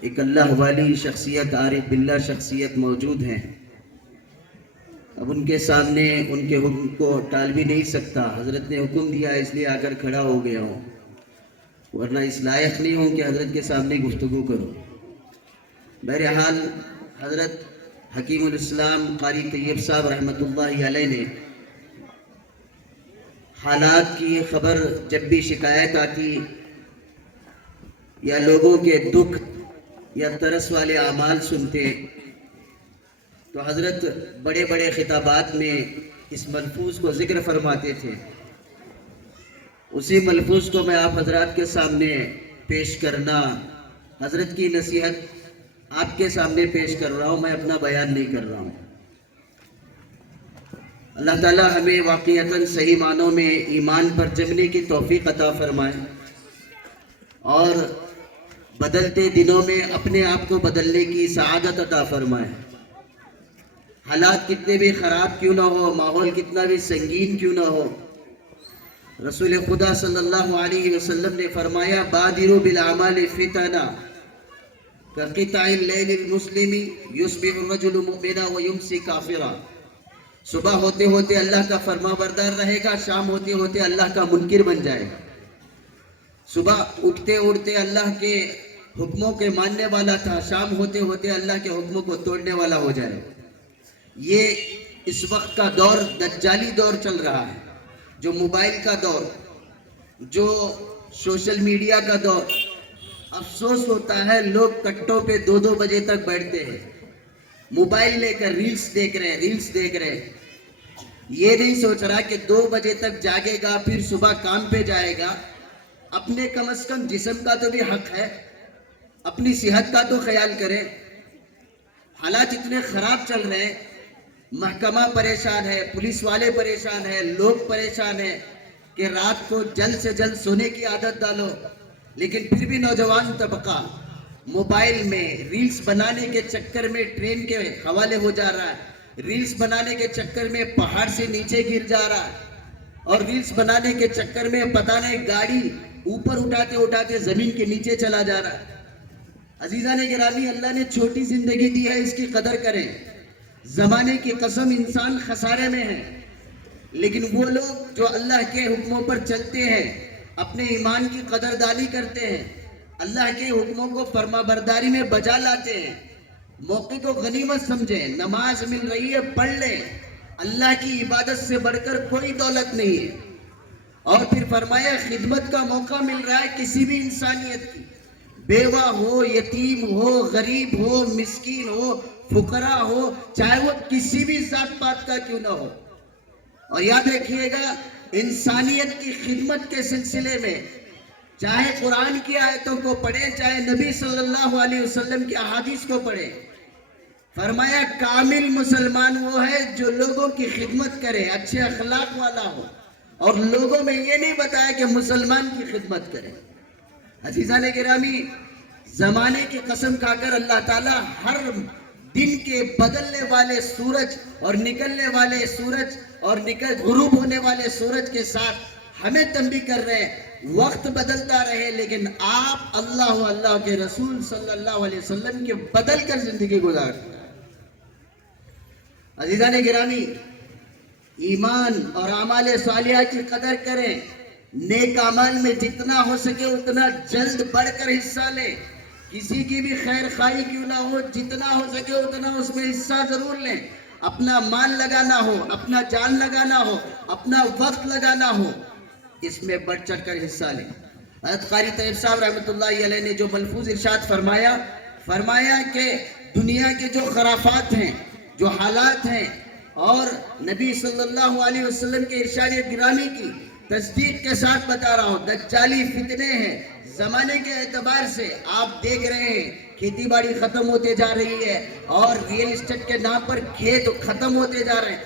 ایک اللہ والی شخصیت، عارف باللہ شخصیت موجود ہیں۔ اب ان کے سامنے ان کے حکم کو ٹال بھی نہیں سکتا، حضرت نے حکم دیا اس لیے آ کر کھڑا ہو گیا ہوں، ورنہ اس لائق نہیں ہوں کہ حضرت کے سامنے گفتگو کرو۔ بہرحال حضرت حکیم الاسلام قاری طیب صاحب رحمۃ اللہ علیہ نے حالات کی خبر جب بھی شکایت آتی یا لوگوں کے دکھ یا ترس والے اعمال سنتے تو حضرت بڑے بڑے خطابات میں اس ملفوظ کو ذکر فرماتے تھے۔ اسی ملفوظ کو میں آپ حضرات کے سامنے پیش کرنا، حضرت کی نصیحت آپ کے سامنے پیش کر رہا ہوں، میں اپنا بیان نہیں کر رہا ہوں۔ اللہ تعالیٰ ہمیں واقعتاً صحیح معنوں میں ایمان پر جمنے کی توفیق عطا فرمائے اور بدلتے دنوں میں اپنے آپ کو بدلنے کی سعادت عطا فرمائے۔ حالات کتنے بھی خراب کیوں نہ ہو، ماحول کتنا بھی سنگین کیوں نہ ہو، رسول خدا صلی اللہ علیہ وسلم نے فرمایا بادروا بالاعمال فتنا كقطع الليل المسلم يصبح الرجل مؤمنا ويمسي كافرا۔ صبح ہوتے ہوتے اللہ کا فرما بردار رہے گا، شام ہوتے ہوتے اللہ کا منکر بن جائے گا۔ صبح اٹھتے اٹھتے اللہ کے حکموں کے ماننے والا تھا، شام ہوتے ہوتے اللہ کے حکموں کو توڑنے والا ہو جائے گا۔ یہ اس وقت کا دور دجالی دور چل رہا ہے، جو موبائل کا دور، جو سوشل میڈیا کا دور۔ افسوس ہوتا ہے لوگ کٹوں پہ 2-2 بجے تک بیٹھتے ہیں، موبائل لے کر ریلز دیکھ رہے ہیں۔ یہ نہیں سوچ رہا کہ 2 بجے تک جاگے گا، پھر صبح کام پہ جائے گا۔ اپنے کم از کم جسم کا تو بھی حق ہے، اپنی صحت کا تو خیال کرے۔ حالات اتنے خراب چل رہے ہیں، محکمہ پریشان ہے، پولیس والے پریشان ہیں، لوگ پریشان ہیں کہ رات کو جلد سے جلد سونے کی عادت ڈالو، لیکن پھر بھی نوجوان طبقہ موبائل میں ریلز بنانے کے چکر میں ٹرین کے حوالے ہو جا رہا ہے، ریلز بنانے کے چکر میں پہاڑ سے نیچے گر جا رہا ہے، اور ریلز بنانے کے چکر میں پتہ نہیں گاڑی اوپر اٹھاتے اٹھاتے زمین کے نیچے چلا جا رہا ہے۔ عزیزان گرامی، اللہ نے چھوٹی زندگی دی ہے، اس کی قدر کریں۔ زمانے کی قسم انسان خسارے میں ہے، لیکن وہ لوگ جو اللہ کے حکموں پر چلتے ہیں، اپنے ایمان کی قدردانی کرتے ہیں، اللہ کے حکموں کو فرما برداری میں بجا لاتے ہیں، موقع کو غنیمت سمجھیں، نماز مل رہی ہے پڑھ لیں، اللہ کی عبادت سے بڑھ کر کوئی دولت نہیں ہے۔ اور پھر فرمایا خدمت کا موقع مل رہا ہے کسی بھی انسانیت کی، بیوہ ہو، یتیم ہو، غریب ہو، مسکین ہو، فقراء ہو، چاہے وہ کسی بھی ذات پات کا کیوں نہ ہو۔ اور یاد رکھیے گا، انسانیت کی خدمت کے سلسلے میں چاہے قرآن کی آیتوں کو پڑھیں، چاہے نبی صلی اللہ علیہ وسلم کی احادیث کو پڑھیں، فرمایا کامل مسلمان وہ ہے جو لوگوں کی خدمت کرے، اچھے اخلاق والا ہو، اور لوگوں میں یہ نہیں بتایا کہ مسلمان کی خدمت کرے۔ عزیزان گرامی، زمانے کی قسم کھا کر اللہ تعالیٰ ہر دن کے بدلنے والے سورج اور نکلنے والے سورج اور غروب ہونے والے سورج کے ساتھ ہمیں تنبیہ کر رہے ہیں، وقت بدلتا رہے لیکن آپ اللہ کے رسول صلی اللہ علیہ وسلم کے بدل کر زندگی گزاریں۔ عزیزان گرامی، ایمان اور اعمال صالحہ کی قدر کریں، نیک اعمال میں جتنا ہو سکے اتنا جلد بڑھ کر حصہ لیں، کسی کی بھی خیر خواہی کیوں نہ ہو، جتنا ہو سکے اتنا اس میں حصہ ضرور لیں، اپنا مال لگانا ہو، اپنا جان لگانا ہو، اپنا وقت لگانا ہو، اس میں بڑھ چڑھ کر حصہ لیں۔ حضرت قاری طیب صاحب رحمۃ اللہ علیہ نے جو ملفوظ ارشاد فرمایا کہ دنیا کے جو خرافات ہیں، جو حالات ہیں، اور نبی صلی اللہ علیہ وسلم کے ارشاد گرامی کی تصدیق کے ساتھ بتا رہا ہوں، دجالی فتنے ہیں۔ زمانے کے اعتبار سے آپ دیکھ رہے ہیں کھیتی باڑی ختم ہوتے جا رہی ہے، اور ریئل اسٹیٹ کے نام پر کھیت ختم ہوتے جا رہے ہیں۔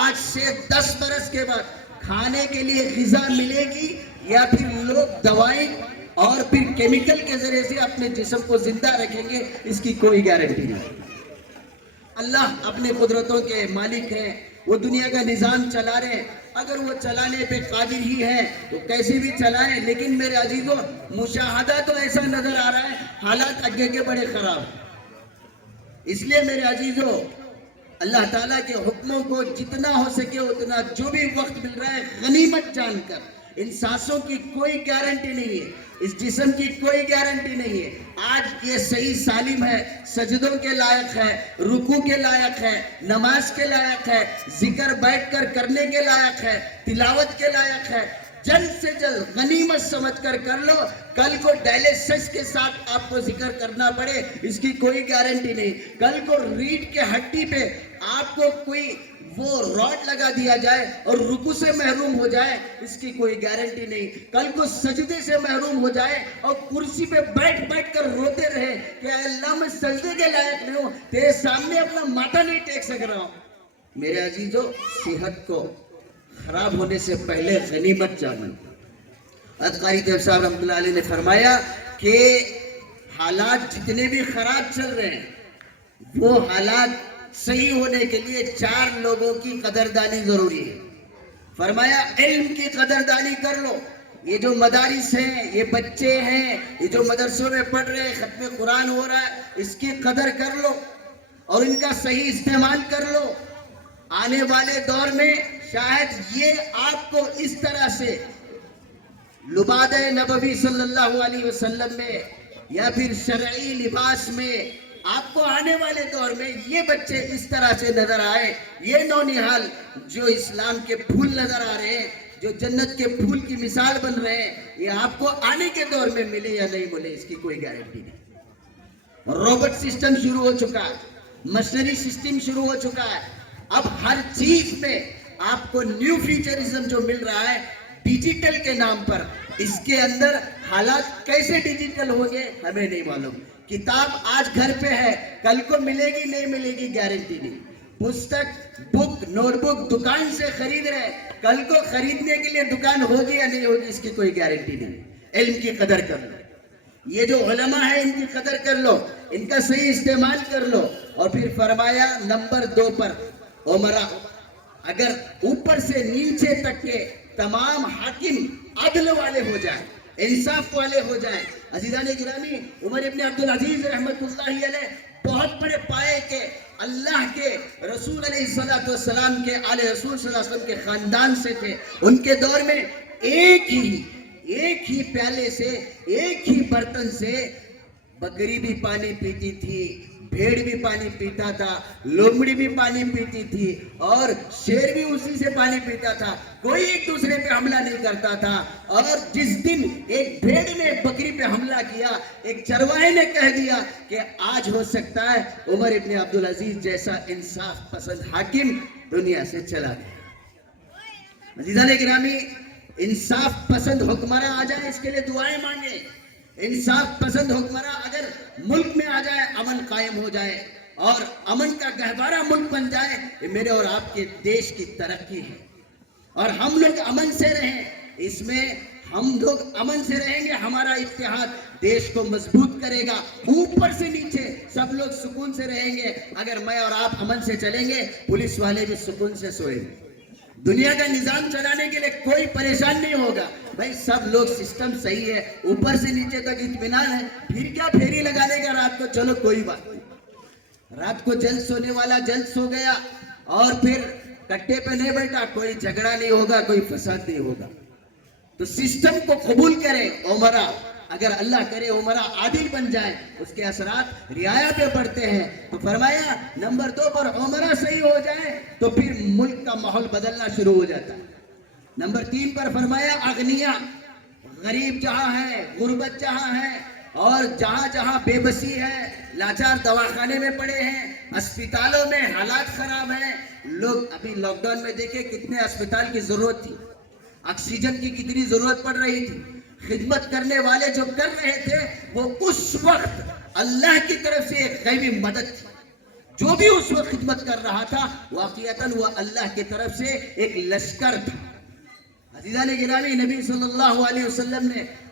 آج سے 10 برس کے بعد کھانے کے لیے غذا ملے گی یا پھر لوگ دوائیں اور پھر کیمیکل کے ذریعے سے اپنے جسم کو زندہ رکھیں گے، اس کی کوئی گارنٹی نہیں۔ اللہ اپنے قدرتوں کے مالک ہیں، وہ دنیا کا نظام چلا رہے ہیں، اگر وہ چلانے پہ قادر ہی ہے تو کیسے بھی چلائیں، لیکن میرے عزیزوں مشاہدہ تو ایسا نظر آ رہا ہے حالات آگے کے بڑے خراب ہیں۔ اس لیے میرے عزیزوں اللہ تعالیٰ کے حکموں کو جتنا ہو سکے اتنا جو بھی وقت مل رہا ہے غنیمت جان کر، ان سانسوں کی کوئی گارنٹی نہیں ہے، اس جسم کی کوئی گارنٹی نہیں ہے، آج یہ صحیح سالم ہے، سجدوں کے لائق ہے، رکوع کے لائق ہے، نماز کے لائق ہے، ذکر بیٹھ کر کرنے کے لائق ہے، تلاوت کے لائق ہے، جلد سے جلد غنیمت سمجھ کر کر لو، کل کو ڈائلیسس کے ساتھ آپ کو ذکر کرنا پڑے اس کی کوئی گارنٹی نہیں، کل کو ریڑھ کے ہڈی پہ آپ کو کوئی وہ راڈ لگا دیا جائے اور رکوع سے محروم ہو جائے اس کی کوئی گارنٹی نہیں، کل کو سجدے سے محروم ہو جائے اور کرسی پہ بیٹھ بیٹھ کر روتے رہے کہ اے اللہ میں سجدے کے لائق نہیں ہوں، تیرے سامنے اپنا ماتھا نہیں ٹیک سک رہا ہوں۔ میرے عزیزو صحت کو خراب ہونے سے پہلے غنیمت جانو۔ حضرت قاری طیب صاحب رحمۃ اللہ علیہ نے فرمایا کہ حالات جتنے بھی خراب چل رہے ہیں وہ حالات صحیح ہونے کے لیے 4 لوگوں کی قدردانی ضروری ہے۔ فرمایا علم کی قدردانی کر لو، یہ جو مدارس ہیں، یہ بچے ہیں، یہ جو مدرسوں میں پڑھ رہے ہیں، ختم قرآن ہو رہا ہے، اس کی قدر کر لو اور ان کا صحیح استعمال کر لو۔ آنے والے دور میں شاید یہ آپ کو اس طرح سے لبادہ نبوی صلی اللہ علیہ وسلم میں یا پھر شرعی لباس میں آپ کو آنے والے دور میں یہ بچے اس طرح سے نظر آئے، یہ نونہال جو اسلام کے پھول نظر آ رہے ہیں، جو جنت کے پھول کی مثال بن رہے ہیں، یہ آپ کو آنے کے دور میں ملے یا نہیں ملے اس کی کوئی گارنٹی نہیں۔ روبوٹ سسٹم شروع ہو چکا ہے، مشینری سسٹم شروع ہو چکا ہے، اب ہر چیز میں آپ کو نیو فیچرزم جو مل رہا ہے ڈیجیٹل کے نام پر، اس کے اندر حالات کیسے ڈیجیٹل ہوں گے ہمیں نہیں معلوم۔ کتاب آج گھر پہ ہے، کل کو ملے گی نہیں ملے گی گارنٹی نہیں۔ پستک، بک، نوٹ بک دکان سے خرید رہے، کل کو خریدنے کے لیے دکان ہوگی یا نہیں ہوگی اس کی کوئی گارنٹی نہیں۔ علم کی قدر کر لو، یہ جو علماء ہیں ان کی قدر کر لو، ان کا صحیح استعمال کر لو۔ اور پھر فرمایا نمبر 2 پر عمرہ، اگر اوپر سے نیچے تک کے تمام حاکم عدل والے ہو جائیں، انصاف والے ہو جائیں۔ عزیزان گرامی، عمر ابن عبدالعزیز رحمت اللہ علیہ بہت بڑے پائے کے اللہ کے رسول علیہ السلام کے آل رسول صلی اللہ علیہ وسلم کے خاندان سے تھے۔ ان کے دور میں ایک ہی پیالے سے، ایک ہی برتن سے بکری بھی پانی پیتی تھی، بھیڑ بھی پانی پیتا تھا، لومڑی بھی پانی پیتی تھی اور شیر بھی اسی سے پانی پیتا تھا، کوئی ایک دوسرے پہ حملہ نہیں کرتا تھا۔ اور جس دن ایک بھیڑ نے بکری پہ حملہ کیا، ایک چرواہے نے کہہ دیا کہ آج ہو سکتا ہے عمر ابن عبدالعزیز جیسا انصاف پسند حاکم دنیا سے چلا گیا۔ عزیزان گرامی، انصاف پسند حکمراں آ جائے اس کے لیے دعائیں مانگیں۔ انصاف پسند حکمراں اگر ملک میں آ جائے، امن قائم ہو جائے اور امن کا گہوارہ ملک بن جائے، یہ میرے اور آپ کے دیش کی ترقی ہے۔ اور ہم لوگ امن سے رہیں، اس میں ہم لوگ امن سے رہیں گے، ہمارا اتحاد دیش کو مضبوط کرے گا۔ اوپر سے نیچے سب لوگ سکون سے رہیں گے۔ اگر میں اور آپ امن سے چلیں گے، پولیس والے بھی سکون سے سوئیں گے، دنیا کا نظام چلانے کے لیے کوئی پریشان نہیں ہوگا۔ بھائی سب لوگ سسٹم صحیح ہے، اوپر سے نیچے تک اطمینان ہے، پھر کیا پھیری لگانے کا رات کو، چلو کوئی بات نہیں۔ رات کو جلد سونے والا جلد سو گیا اور پھر کٹے پہ نہیں بیٹھا، کوئی جھگڑا نہیں ہوگا، کوئی فساد نہیں ہوگا۔ تو سسٹم کو قبول کریں عمرہ، اگر اللہ کرے عمرہ عادل بن جائے، اس کے اثرات رعایا پہ پڑتے ہیں۔ تو فرمایا نمبر 2 پر عمرہ صحیح ہو جائے تو پھر ملک کا ماحول بدلنا شروع ہو جاتا ہے۔ نمبر 3 پر فرمایا اغنیا، غریب جہاں ہے، غربت جہاں ہے اور جہاں جہاں بے بسی ہے، لاچار دواخانے میں پڑے ہیں، اسپتالوں میں حالات خراب ہیں۔ لوگ ابھی لاک ڈاؤن میں دیکھیں کتنے اسپتال کی ضرورت تھی، آکسیجن کی کتنی ضرورت پڑ رہی تھی، خدمت کرنے والے جو کر رہے تھے وہ اس وقت اللہ کی طرف سے ایک غیبی مدد تھی۔ جو بھی اس وقت خدمت کر رہا تھا واقعتاً وہ اللہ کی طرف سے ایک لشکر تھا۔ عزیزان گرامی، نبی صلی اللہ علیہ وسلم نے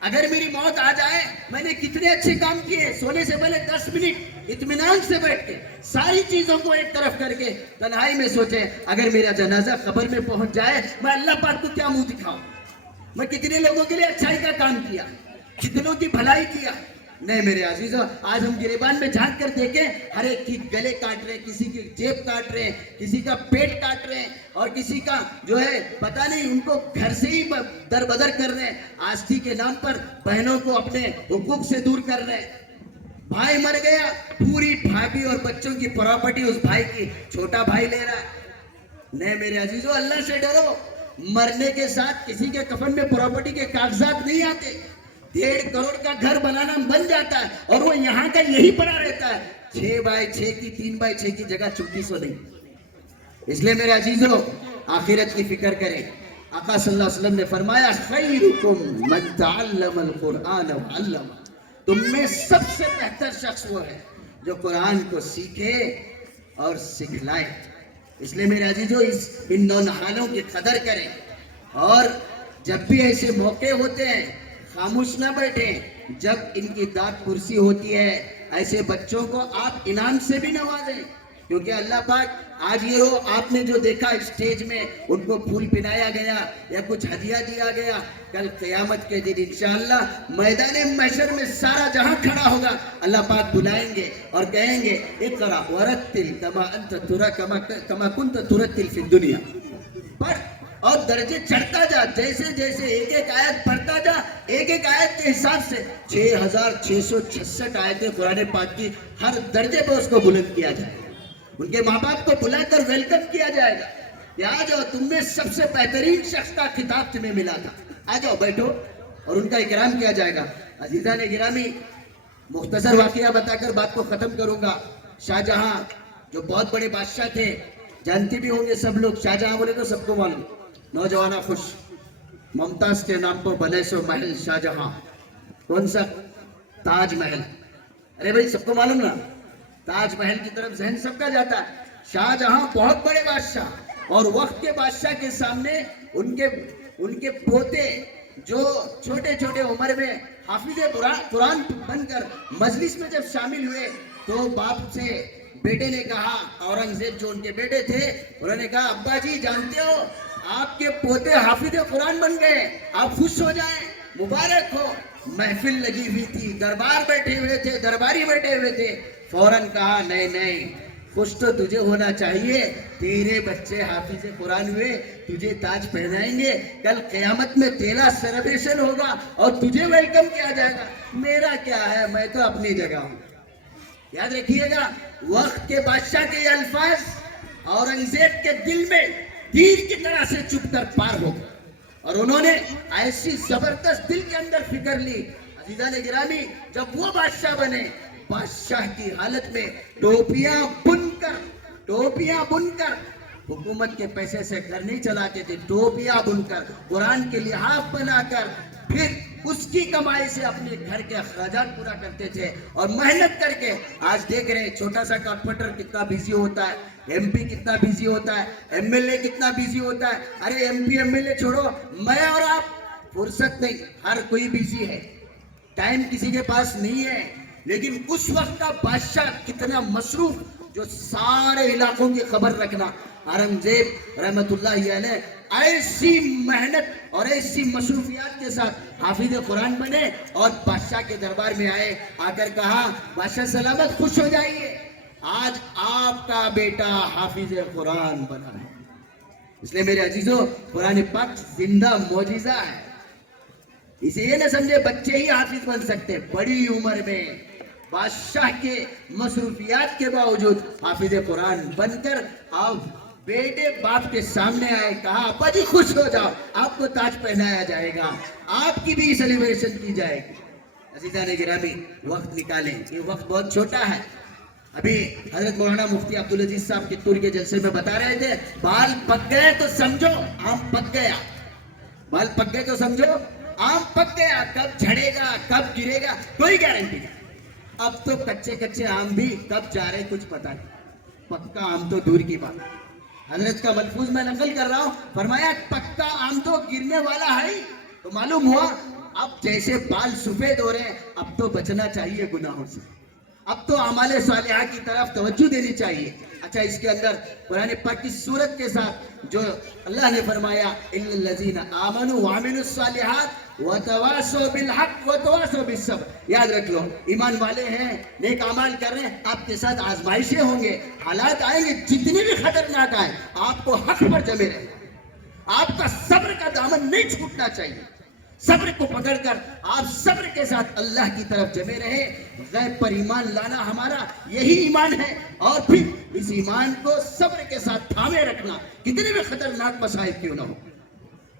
اگر میری موت آ جائے میں نے کتنے اچھے کام کیے, سونے سے پہلے 10 منٹ اطمینان سے بیٹھ کے ساری چیزوں کو ایک طرف کر کے تنہائی میں سوچے اگر میرا جنازہ قبر میں پہنچ جائے میں اللہ پاک کو کیا منہ دکھاؤں, میں کتنے لوگوں کے لیے اچھائی کا کام کیا, کتنوں کی بھلائی کیا. نہیں میرے عزیزو, آج ہم گریبان میں جھانک کر دیکھیں, ہر ایک کی گلے کاٹ رہے ہیں, کسی کی جیب کاٹ رہے ہیں, کسی کا پیٹ کاٹ رہے ہیں, اور کسی کا جو ہے پتہ نہیں ان کو گھر سے ہی در بدر کر رہے ہیں. آستھی کے نام پر بہنوں کو اپنے حقوق سے دور کر رہے ہیں. بھائی مر گیا, پوری بھابھی اور بچوں کی پراپرٹی اس بھائی کی چھوٹا بھائی لے رہا ہے. نہیں میرے عزیزو, اللہ سے ڈرو. مرنے کے ساتھ کسی کے کفن میں پراپرٹی کے کاغذات نہیں آتے. 1.5 کروڑ کا گھر بنانا بن جاتا ہے اور وہ یہاں کا یہی پڑا رہتا ہے. 6x6 کی 3x6 کی جگہ 3400 نہیں. اس لیے میرے عزیزو آخرت کی فکر کریں. آقا صلی اللہ علیہ وسلم نے فرمایا خیرکم من تعلم القرآن وعلم, تم میں سب سے بہتر شخص وہ ہے جو قرآن کو سیکھے اور سکھلائے. اس لیے میرے عزیزو ان نونہالوں کی قدر کریں, اور جب بھی ایسے موقع ہوتے ہیں خاموش نہ بیٹھیں. جب ان کی داد کرسی ہوتی ہے ایسے بچوں کو آپ انعام سے بھی نوازیں, کیونکہ اللہ پاک آج یہ ہو آپ نے جو دیکھا اسٹیج میں ان کو پھول پہنایا گیا یا کچھ ہدیہ دیا گیا, کل قیامت کے دن انشاءاللہ میدان محشر میں سارا جہاں کھڑا ہوگا, اللہ پاک بلائیں گے اور کہیں گے اقرا ورتل کما کنت ترتل فی الدنیا, پڑھ اور درجے چڑھتا جا, جیسے جیسے ایک ایک آیت پڑھتا جا, ایک ایک آیت کے حساب سے 6666 آیتیں قرآن پاک کی, ہر درجے پہ اس کو بلند کیا جائے گا. ان کے ماں باپ کو بلا کر ویلکم کیا جائے گا کہ آ جاؤ, تم میں سب سے بہترین شخص کا خطاب تمہیں ملا تھا, آ جاؤ بیٹھو, اور ان کا اکرام کیا جائے گا. عزیزان گرامی, مختصر واقعہ بتا کر بات کو ختم کروں گا. شاہجہاں جو بہت بڑے بادشاہ تھے, جانتے بھی ہوں گے سب لوگ, شاہجہاں بولے تو سب کو معلوم, نوجوانہ خوش, ممتاز کے نام پر بنے سو محل شاہجہاں. کون سا؟ تاج محل. ارے بھائی سب کو معلوم نا, تاج محل کی طرف ذہن سب کا جاتا ہے. شاہجہاں بہت بڑے بادشاہ, اور وقت کے بادشاہ کے سامنے ان کے پوتے جو چھوٹے چھوٹے عمر میں حافظ قرآن بن کر مجلس میں جب شامل ہوئے تو باپ سے بیٹے نے کہا, اورنگزیب جو ان کے بیٹے تھے, انہوں نے کہا ابا جی جانتے ہو آپ کے پوتے حافظ قرآن بن گئے, آپ خوش ہو جائیں, مبارک ہو. محفل لگی ہوئی تھی, دربار بیٹھے ہوئے تھے, درباری بیٹھے ہوئے تھے. فوراً کہا نہیں نہیں, خوش تو تجھے ہونا چاہیے, تیرے بچے حافظ قرآن ہوئے, تجھے تاج پہنائیں گے, کل قیامت میں تیرا سیلیبریشن ہوگا اور تجھے ویلکم کیا جائے گا. میرا کیا ہے, میں تو اپنی جگہ ہوں. یاد رکھیے گا, وقت کے بادشاہ کے یہ الفاظ اورنگزیب کے دل میں تیر کی طرح سے چپ کر پار ہو گئے, اور انہوں نے ایسی زبردست دل کے اندر فکر لی. عزیزان گرامی, جب وہ بادشاہ بنے, بادشاہ کی حالت میں ٹوپیاں بن کر حکومت کے پیسے سے گھر نہیں چلاتے تھے, ٹوپیاں بن کر, قرآن کے لحاف بنا کر, پھر اس کی کمائی سے اپنے گھر کے اخراجات پورا کرتے تھے, اور محنت کر کے. آج دیکھ رہے ہیں چھوٹا سا کارپوریٹر کتنا بیزی ہوتا ہے, ایم پی کتنا بیزی ہوتا ہے, ایم ایل اے کتنا بیزی ہوتا ہے. ارے M P M L A چھوڑو, میں اور آپ فرصت نہیں, ہر کوئی بیزی ہے, ٹائم کسی کے پاس نہیں ہے. لیکن اس وقت کا بادشاہ کتنا مصروف, جو سارے علاقوں کی خبر رکھنا. اورنگزیب رحمت اللہ علیہ ایسی محنت اور ایسی مصروفیات کے ساتھ حافظ قرآن بنے, اور بادشاہ کے دربار میں آئے, آ کر کہا بادشاہ سلامت, خوش ہو جائیے, آج آپ کا بیٹا حافظ قرآن بنا ہے. اس لیے میرے عزیزو, قرآن پاک زندہ معجزہ ہے. اسے یہ نہ سمجھے بچے ہی حافظ بن سکتے, بڑی عمر میں بادشاہ کے مصروفیات کے باوجود حافظ قرآن بن کر آپ بیٹے باپ کے سامنے آئے, کہا ابا جی خوش ہو جاؤ, آپ کو تاج پہنایا جائے گا, آپ کی بھی سیلیبریشن کی جائے گی. عزیزان گرامی, وقت نکالیں, یہ وقت بہت چھوٹا ہے. ابھی حضرت مولانا مفتی عبدالعزیز صاحب کتور کے جلسے میں بتا رہے تھے, بال پک گئے تو سمجھو آم پک گیا, بال پک گئے تو سمجھو آم پک گیا. کب جھڑے گا, کب گرے گا, کوئی گارنٹی نہیں. اب تو کچے آم بھی کب جا رہے کچھ پتا نہیں, پکا آم تو دور کی بات. حضرت کا ملفوظ میں نقل کر رہا ہوں, فرمایا پکا آم تو گرنے والا ہے, تو معلوم ہوا اب جیسے بال سفید ہو رہے ہیں اب تو بچنا چاہیے گناہوں سے، اب تو اعمال صالحہ کی طرف توجہ دینی چاہیے. اچھا اس کے اندر قرآن پاک کی صورت کے ساتھ جو اللہ نے فرمایا اِلَّا الَّذِينَ آمَنُوا وَعَمِلُوا الصَّالِحَاتِ وَتَوَاصَوْا بِالْحَقِّ وَتَوَاصَوْا بِالصَّبْرِ. یاد رکھ لو ایمان والے ہیں، نیک اعمال کر رہے ہیں، آپ کے ساتھ آزمائشیں ہوں گے، حالات آئیں گے جتنے بھی خطرناک آئیں، آپ کو حق پر جمے رہنا، آپ کا صبر کا دامن نہیں چھوٹنا چاہیے. صبر کو پکڑ کر آپ صبر کے ساتھ اللہ کی طرف جمے رہے. غیب پر ایمان لانا ہمارا یہی ایمان ہے، اور پھر اس ایمان کو صبر کے ساتھ تھامے رکھنا کتنے بھی خطرناک مسائل کیوں نہ ہو.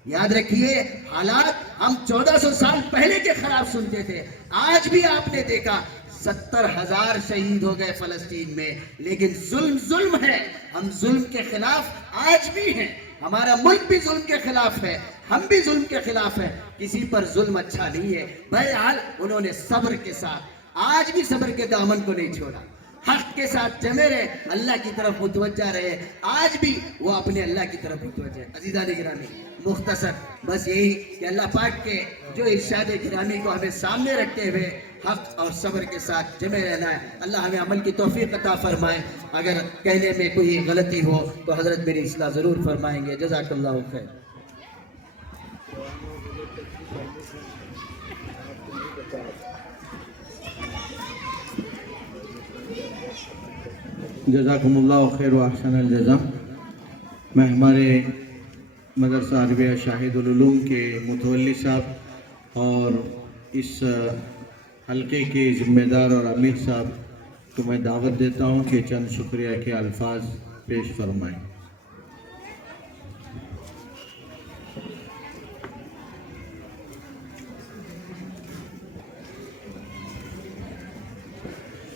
یاد رکھیے حالات ہم 1400 سال پہلے کے خراب سنتے تھے، آج بھی آپ نے دیکھا 70,000 شہید ہو گئے فلسطین میں، لیکن ظلم ہے. ہم ظلم کے خلاف آج بھی ہیں، ہمارا ملک بھی ظلم کے خلاف ہے، ہم بھی ظلم کے خلاف ہیں. کسی پر ظلم اچھا نہیں ہے. بہرحال انہوں نے صبر کے ساتھ آج بھی صبر کے دامن کو نہیں چھوڑا، حق کے ساتھ جمے رہے، اللہ کی طرف متوجہ رہے. آج بھی وہ اپنے اللہ کی طرف متوجہ ہے. عزیزان گرامی مختصر بس یہی کہ اللہ پاک کے جو ارشاد گرامی کو ہمیں سامنے رکھتے ہوئے حق اور صبر کے ساتھ جمے رہنا ہے. اللہ ہمیں عمل کی توفیق عطا فرمائے. اگر کہنے میں کوئی غلطی ہو تو حضرت میری اصلاح ضرور فرمائیں گے. جزاک اللہ خیر. جزاکم اللہ خیر و احسن الجزا. میں ہمارے مدرسہ عربیہ شاہد العلوم کے متولی صاحب اور اس حلقے کے ذمہ دار اور امیر صاحب کو میں دعوت دیتا ہوں کہ چند شکریہ کے الفاظ پیش فرمائیں.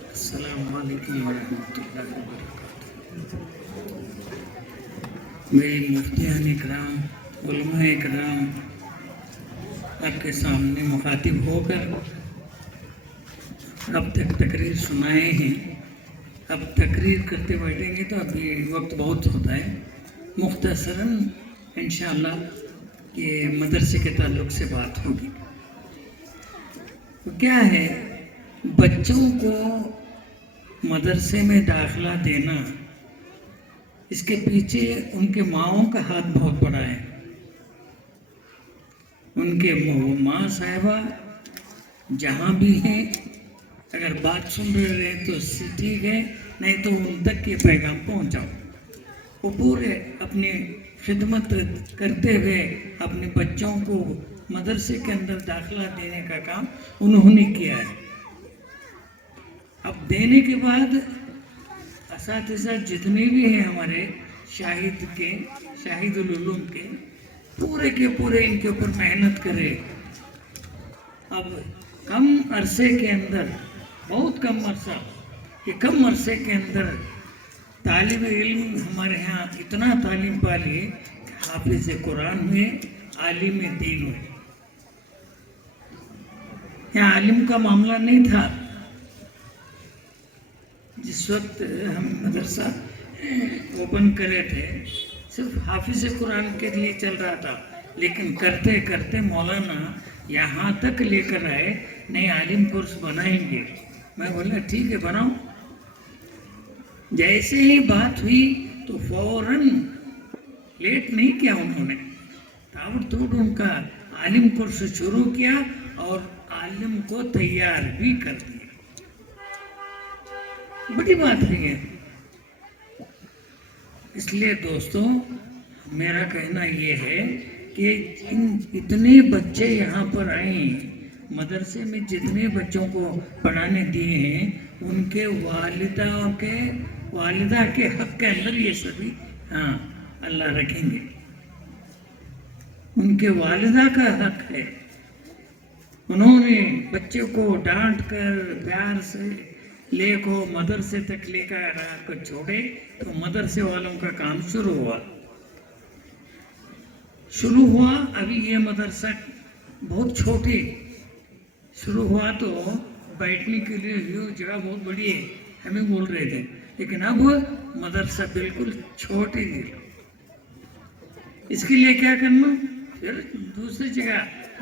السلام علیکم ورحمۃ اللہ وبرکاتہ. میری مفتیان اکرام، علماء اکرام، آپ کے سامنے مخاطب ہو کر اب تک تقریر سنائے ہیں، اب تقریر کرتے بیٹھیں گے تو ابھی وقت بہت ہوتا ہے. مختصراً انشاءاللہ یہ مدرسے کے تعلق سے بات ہوگی. کیا ہے، بچوں کو مدرسے میں داخلہ دینا، اس کے پیچھے ان کے ماؤں کا ہاتھ بہت بڑا ہے. ان کے ماں صاحبہ جہاں بھی ہیں اگر بات سن رہے ہیں تو ٹھیک ہے، نہیں تو ان تک یہ پیغام پہنچاؤ. وہ پورے اپنی خدمت کرتے ہوئے اپنے بچوں کو مدرسے کے اندر داخلہ دینے کا کام انہوں نے کیا ہے. اب دینے کے بعد اساتذہ جتنے بھی ہیں ہمارے شاہد العلوم کے پورے ان کے اوپر محنت کرے. اب کم عرصے کے اندر، بہت کم عرصہ، یہ کم عرصے کے اندر طالب علم ہمارے ہاں اتنا تعلیم پا لیے کہ حافظ قرآن ہوئے، عالم دین ہوئے. یہاں عالم کا معاملہ نہیں تھا. جس وقت ہم مدرسہ اوپن کرے تھے صرف حافظ قرآن کے لیے چل رہا تھا، لیکن کرتے کرتے مولانا یہاں تک لے کر آئے نہیں عالم کورس بنائیں گے. میں بولا ٹھیک ہے بناؤ. جیسے ہی بات ہوئی تو فوراً لیٹ نہیں کیا انہوں نے، تابڑ توڑ ان کا عالم کورس شروع کیا اور عالم کو تیار بھی کر دیا. بڑی بات نہیں ہے. اس لیے دوستوں میرا کہنا یہ ہے کہ اتنے بچے یہاں پر آئے ہیں، مدرسے میں جتنے بچوں کو پڑھانے دیے ہیں ان کے والدہ کے حق کے اندر یہ سبھی اللہ رکھیں گے. ان کے والدہ کا حق ہے. انہوں نے بچے کو ڈانٹ کر پیار سے لے کو مدرسے تک لے کر رات کو چھوڑے تو مدرسے والوں کا کام شروع ہوا. ابھی یہ مدرسہ بہت چھوٹے شروع ہوا تو بیٹھنے کے لیے یہ جگہ بہت بڑی ہے ہمیں بول رہے تھے، لیکن اب مدرسہ بالکل چھوٹی ہے. اس کے لیے کیا کرنا، پھر دوسری جگہ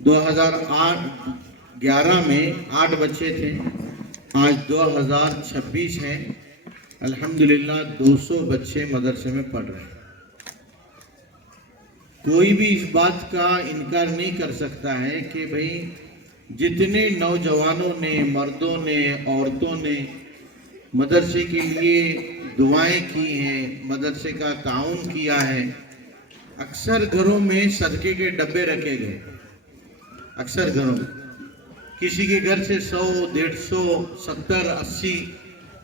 2011 میں 8 بچے تھے، آج 2026 ہیں، الحمدللہ 200 بچے مدرسے میں پڑھ رہے ہیں۔ کوئی بھی اس بات کا انکار نہیں کر سکتا ہے کہ بھئی جتنے نوجوانوں نے، مردوں نے، عورتوں نے مدرسے کے لیے دعائیں کی ہیں، مدرسے کا تعاون کیا ہے، اکثر گھروں میں صدقے کے ڈبے رکھے گئے، اکثر گھروں میں کسی کے گھر سے 100، 150، 70، 80،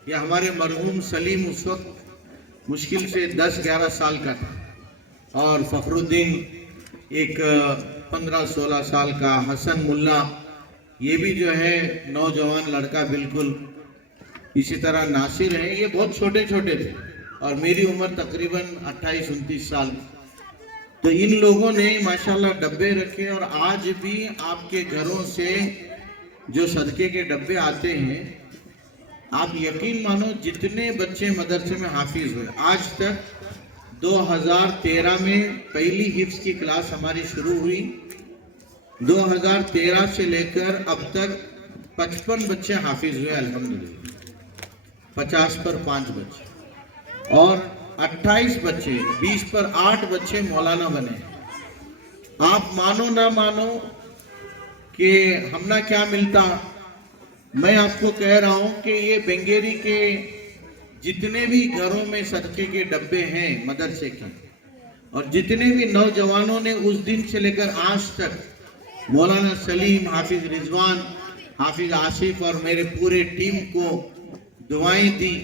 یا ہمارے مرحوم سلیم اس وقت مشکل سے 10-11 سال کا تھا، اور فخر الدین ایک 15-16 سال کا، حسن ملا یہ بھی جو ہے نوجوان لڑکا بالکل، اسی طرح ناصر ہے، یہ بہت چھوٹے چھوٹے تھے، اور میری عمر تقریباً 28-29 سال۔ تو ان لوگوں نے ماشاءاللہ ڈبے رکھے، اور آج بھی آپ کے گھروں سے جو صدقے کے ڈبے آتے ہیں، آپ یقین مانو جتنے بچے مدرسے میں حافظ ہوئے آج تک، 2013 میں پہلی حفظ کی کلاس ہماری شروع ہوئی، 2013 سے لے کر اب تک 55 بچے حافظ ہوئے الحمدللہ، 50 پر 5 بچے، اور 28 بچے، 20 پر 8 بچے مولانا بنے۔ آپ مانو نہ مانو کہ ہم نہ کیا ملتا، میں آپ کو کہہ رہا ہوں کہ یہ بنگیری کے جتنے بھی گھروں میں صدقے کے ڈبے ہیں مدرسے کے، اور جتنے بھی نوجوانوں نے اس دن سے لے کر آج تک مولانا سلیم، حافظ رضوان، حافظ آصف اور میرے پورے ٹیم کو دعائیں دی،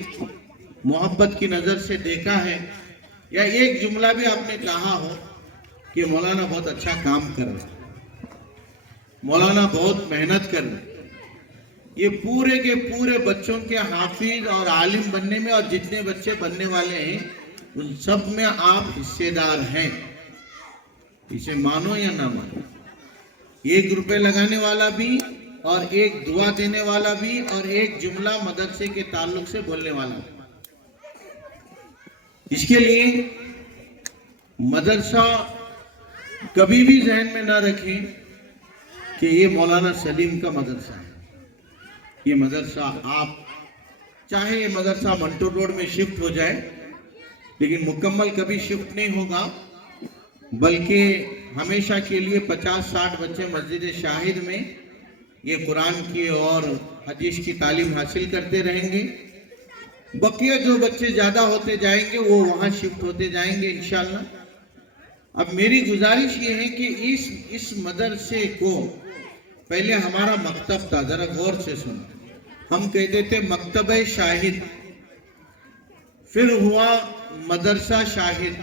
محبت کی نظر سے دیکھا ہے، یا ایک جملہ بھی آپ نے کہا ہو کہ مولانا بہت اچھا کام کر رہے ہیں، مولانا بہت محنت کر رہے ہیں، یہ پورے کے پورے بچوں کے حافظ اور عالم بننے میں، اور جتنے بچے بننے والے ہیں ان سب میں آپ حصے دار ہیں، اسے مانو یا نہ مانو۔ 1 روپے لگانے والا بھی، اور ایک دعا دینے والا بھی، اور ایک جملہ مدرسے کے تعلق سے بولنے والا بھی۔ اس کے لیے مدرسہ کبھی بھی ذہن میں نہ رکھیں کہ یہ مولانا سلیم کا مدرسہ ہے، یہ مدرسہ آپ چاہے یہ مدرسہ منٹو روڈ میں شفٹ ہو جائے، لیکن مکمل کبھی شفٹ نہیں ہوگا، بلکہ ہمیشہ کے لیے 50-60 بچے مسجد شاہد میں یہ قرآن کی اور حدیث کی تعلیم حاصل کرتے رہیں گے، بقیہ جو بچے زیادہ ہوتے جائیں گے وہ وہاں شفٹ ہوتے جائیں گے انشاءاللہ۔ اب میری گزارش یہ ہے کہ اس مدرسے کو، پہلے ہمارا مکتب تھا، ذرا غور سے سنو، ہم کہتے تھے مکتبہ شاہد، پھر ہوا مدرسہ شاہد،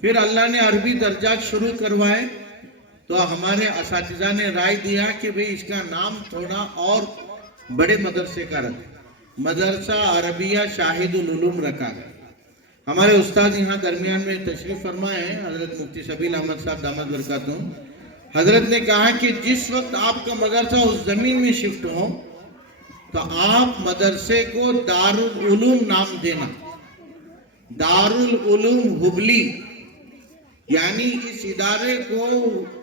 پھر اللہ نے عربی درجات شروع کروائے، تو ہمارے اساتذہ نے رائے دیا کہ بھئی اس کا نام تھوڑا اور بڑے مدرسے کا رکھیں، مدرسہ عربیہ شاہد العلوم رکھا گیا۔ ہمارے استاد یہاں درمیان میں تشریف فرمائے ہیں، حضرت مفتی شبیل احمد صاحب دامت برکاتہم، حضرت نے کہا کہ جس وقت آپ کا مدرسہ اس زمین میں شفٹ ہو تو آپ مدرسے کو دارالعلوم نام دینا، دارالعلوم ہبلی، یعنی اس ادارے کو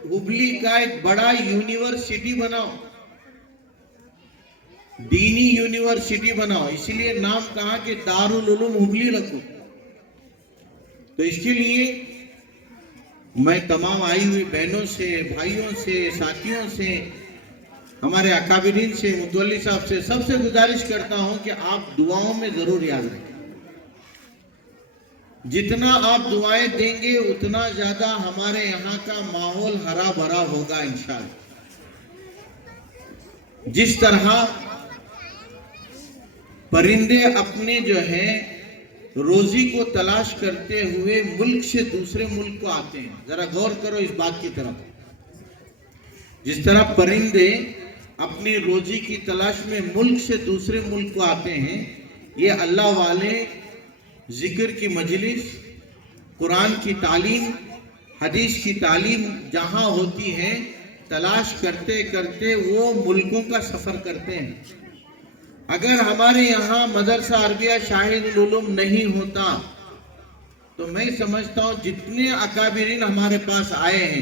ہبلی کا ایک بڑا یونیورسٹی بناؤ، دینی یونیورسٹی بناؤ، اسی لیے نام کہا کہ دارالعلوم ہبلی رکھو۔ تو اس کے لیے میں تمام آئی ہوئی بہنوں سے، بھائیوں سے، ساتھیوں سے، ہمارے اکابرین سے، متولی صاحب سے، سب سے گزارش کرتا ہوں کہ آپ دعاؤں میں ضرور یاد رکھیں، جتنا آپ دعائیں دیں گے اتنا زیادہ ہمارے یہاں کا ماحول ہرا بھرا ہوگا انشاءاللہ۔ جس طرح پرندے اپنے جو ہے روزی کو تلاش کرتے ہوئے ملک سے دوسرے ملک کو آتے ہیں، ذرا غور کرو اس بات کی طرف، جس طرح پرندے اپنی روزی کی تلاش میں ملک سے دوسرے ملک کو آتے ہیں، یہ اللہ والے ذکر کی مجلس، قرآن کی تعلیم، حدیث کی تعلیم جہاں ہوتی ہے، تلاش کرتے کرتے وہ ملکوں کا سفر کرتے ہیں۔ اگر ہمارے یہاں مدرسہ عربیہ شاہد العلوم نہیں ہوتا تو میں سمجھتا ہوں جتنے اکابرین ہمارے پاس آئے ہیں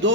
2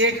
1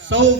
100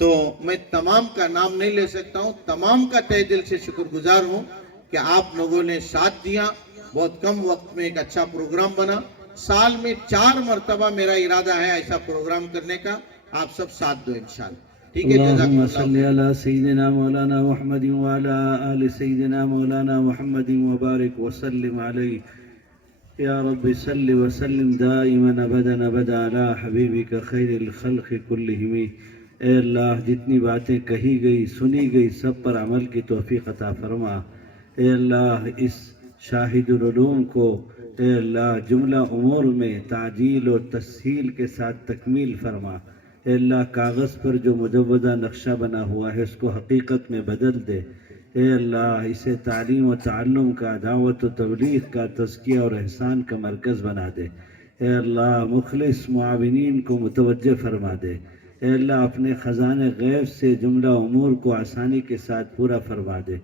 تو میں تمام کا نام نہیں لے سکتا ہوں. تمام کا تہ دل سے شکر گزار ہوں کہ آپ لوگوں نے ساتھ دیا. بہت کم وقت میں ایک اچھا پروگرام بنا. سال میں 4 مرتبہ میرا ارادہ ہے ایسا پروگرام کرنے کا. آپ سب ساتھ دو انشاءاللہ. ٹھیک ہے. اللهم صل على سيدنا مولانا محمد وعلى آل سيدنا مولانا محمد وبارك وسلم عليه. يا رب صل وسلم دائما ابدا على حبيبك خير الخلق كلهم. اے اللہ جتنی باتیں کہی گئی سنی گئی سب پر عمل کی توفیق عطا فرما. اے اللہ اس شاہد العلوم کو اے اللہ جملہ امور میں تعجیل و تسہیل کے ساتھ تکمیل فرما. اے اللہ کاغذ پر جو مجودہ نقشہ بنا ہوا ہے اس کو حقیقت میں بدل دے. اے اللہ اسے تعلیم و تعلم کا دعوت و تبلیغ کا تزکیہ اور احسان کا مرکز بنا دے. اے اللہ مخلص معاونین کو متوجہ فرما دے. اے اللہ اپنے خزانے غیب سے جملہ امور کو آسانی کے ساتھ پورا فرما دے.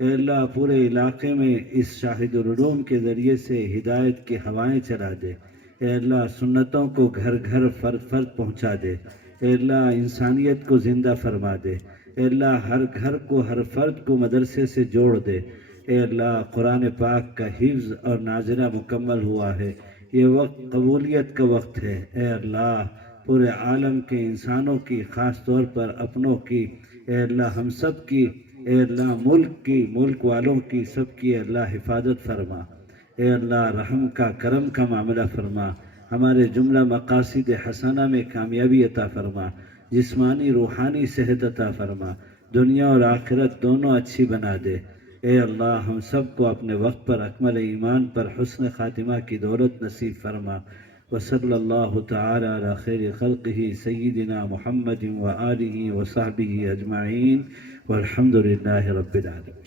اے اللہ پورے علاقے میں اس شاہد العلوم کے ذریعے سے ہدایت کی ہوائیں چلا دے. اے اللہ سنتوں کو گھر گھر فرد فرد پہنچا دے. اے اللہ انسانیت کو زندہ فرما دے. اے اللہ ہر گھر کو ہر فرد کو مدرسے سے جوڑ دے. اے اللہ قرآن پاک کا حفظ اور ناظرہ مکمل ہوا ہے. یہ وقت قبولیت کا وقت ہے. اے اللہ پورے عالم کے انسانوں کی خاص طور پر اپنوں کی اے اللہ ہم سب کی اے اللہ ملک کی ملک والوں کی سب کی اے اللہ حفاظت فرما. اے اللہ رحم کا کرم کا معاملہ فرما. ہمارے جملہ مقاصد حسنہ میں کامیابی عطا فرما. جسمانی روحانی صحت عطا فرما. دنیا اور آخرت دونوں اچھی بنا دے. اے اللہ ہم سب کو اپنے وقت پر اکمل ایمان پر حسن خاتمہ کی دولت نصیب فرما. وصلی اللہ تعالی علی خیر خلقہ سیدنا محمد وآلہ وصحبہ اجمعین والحمد للہ رب العالمین.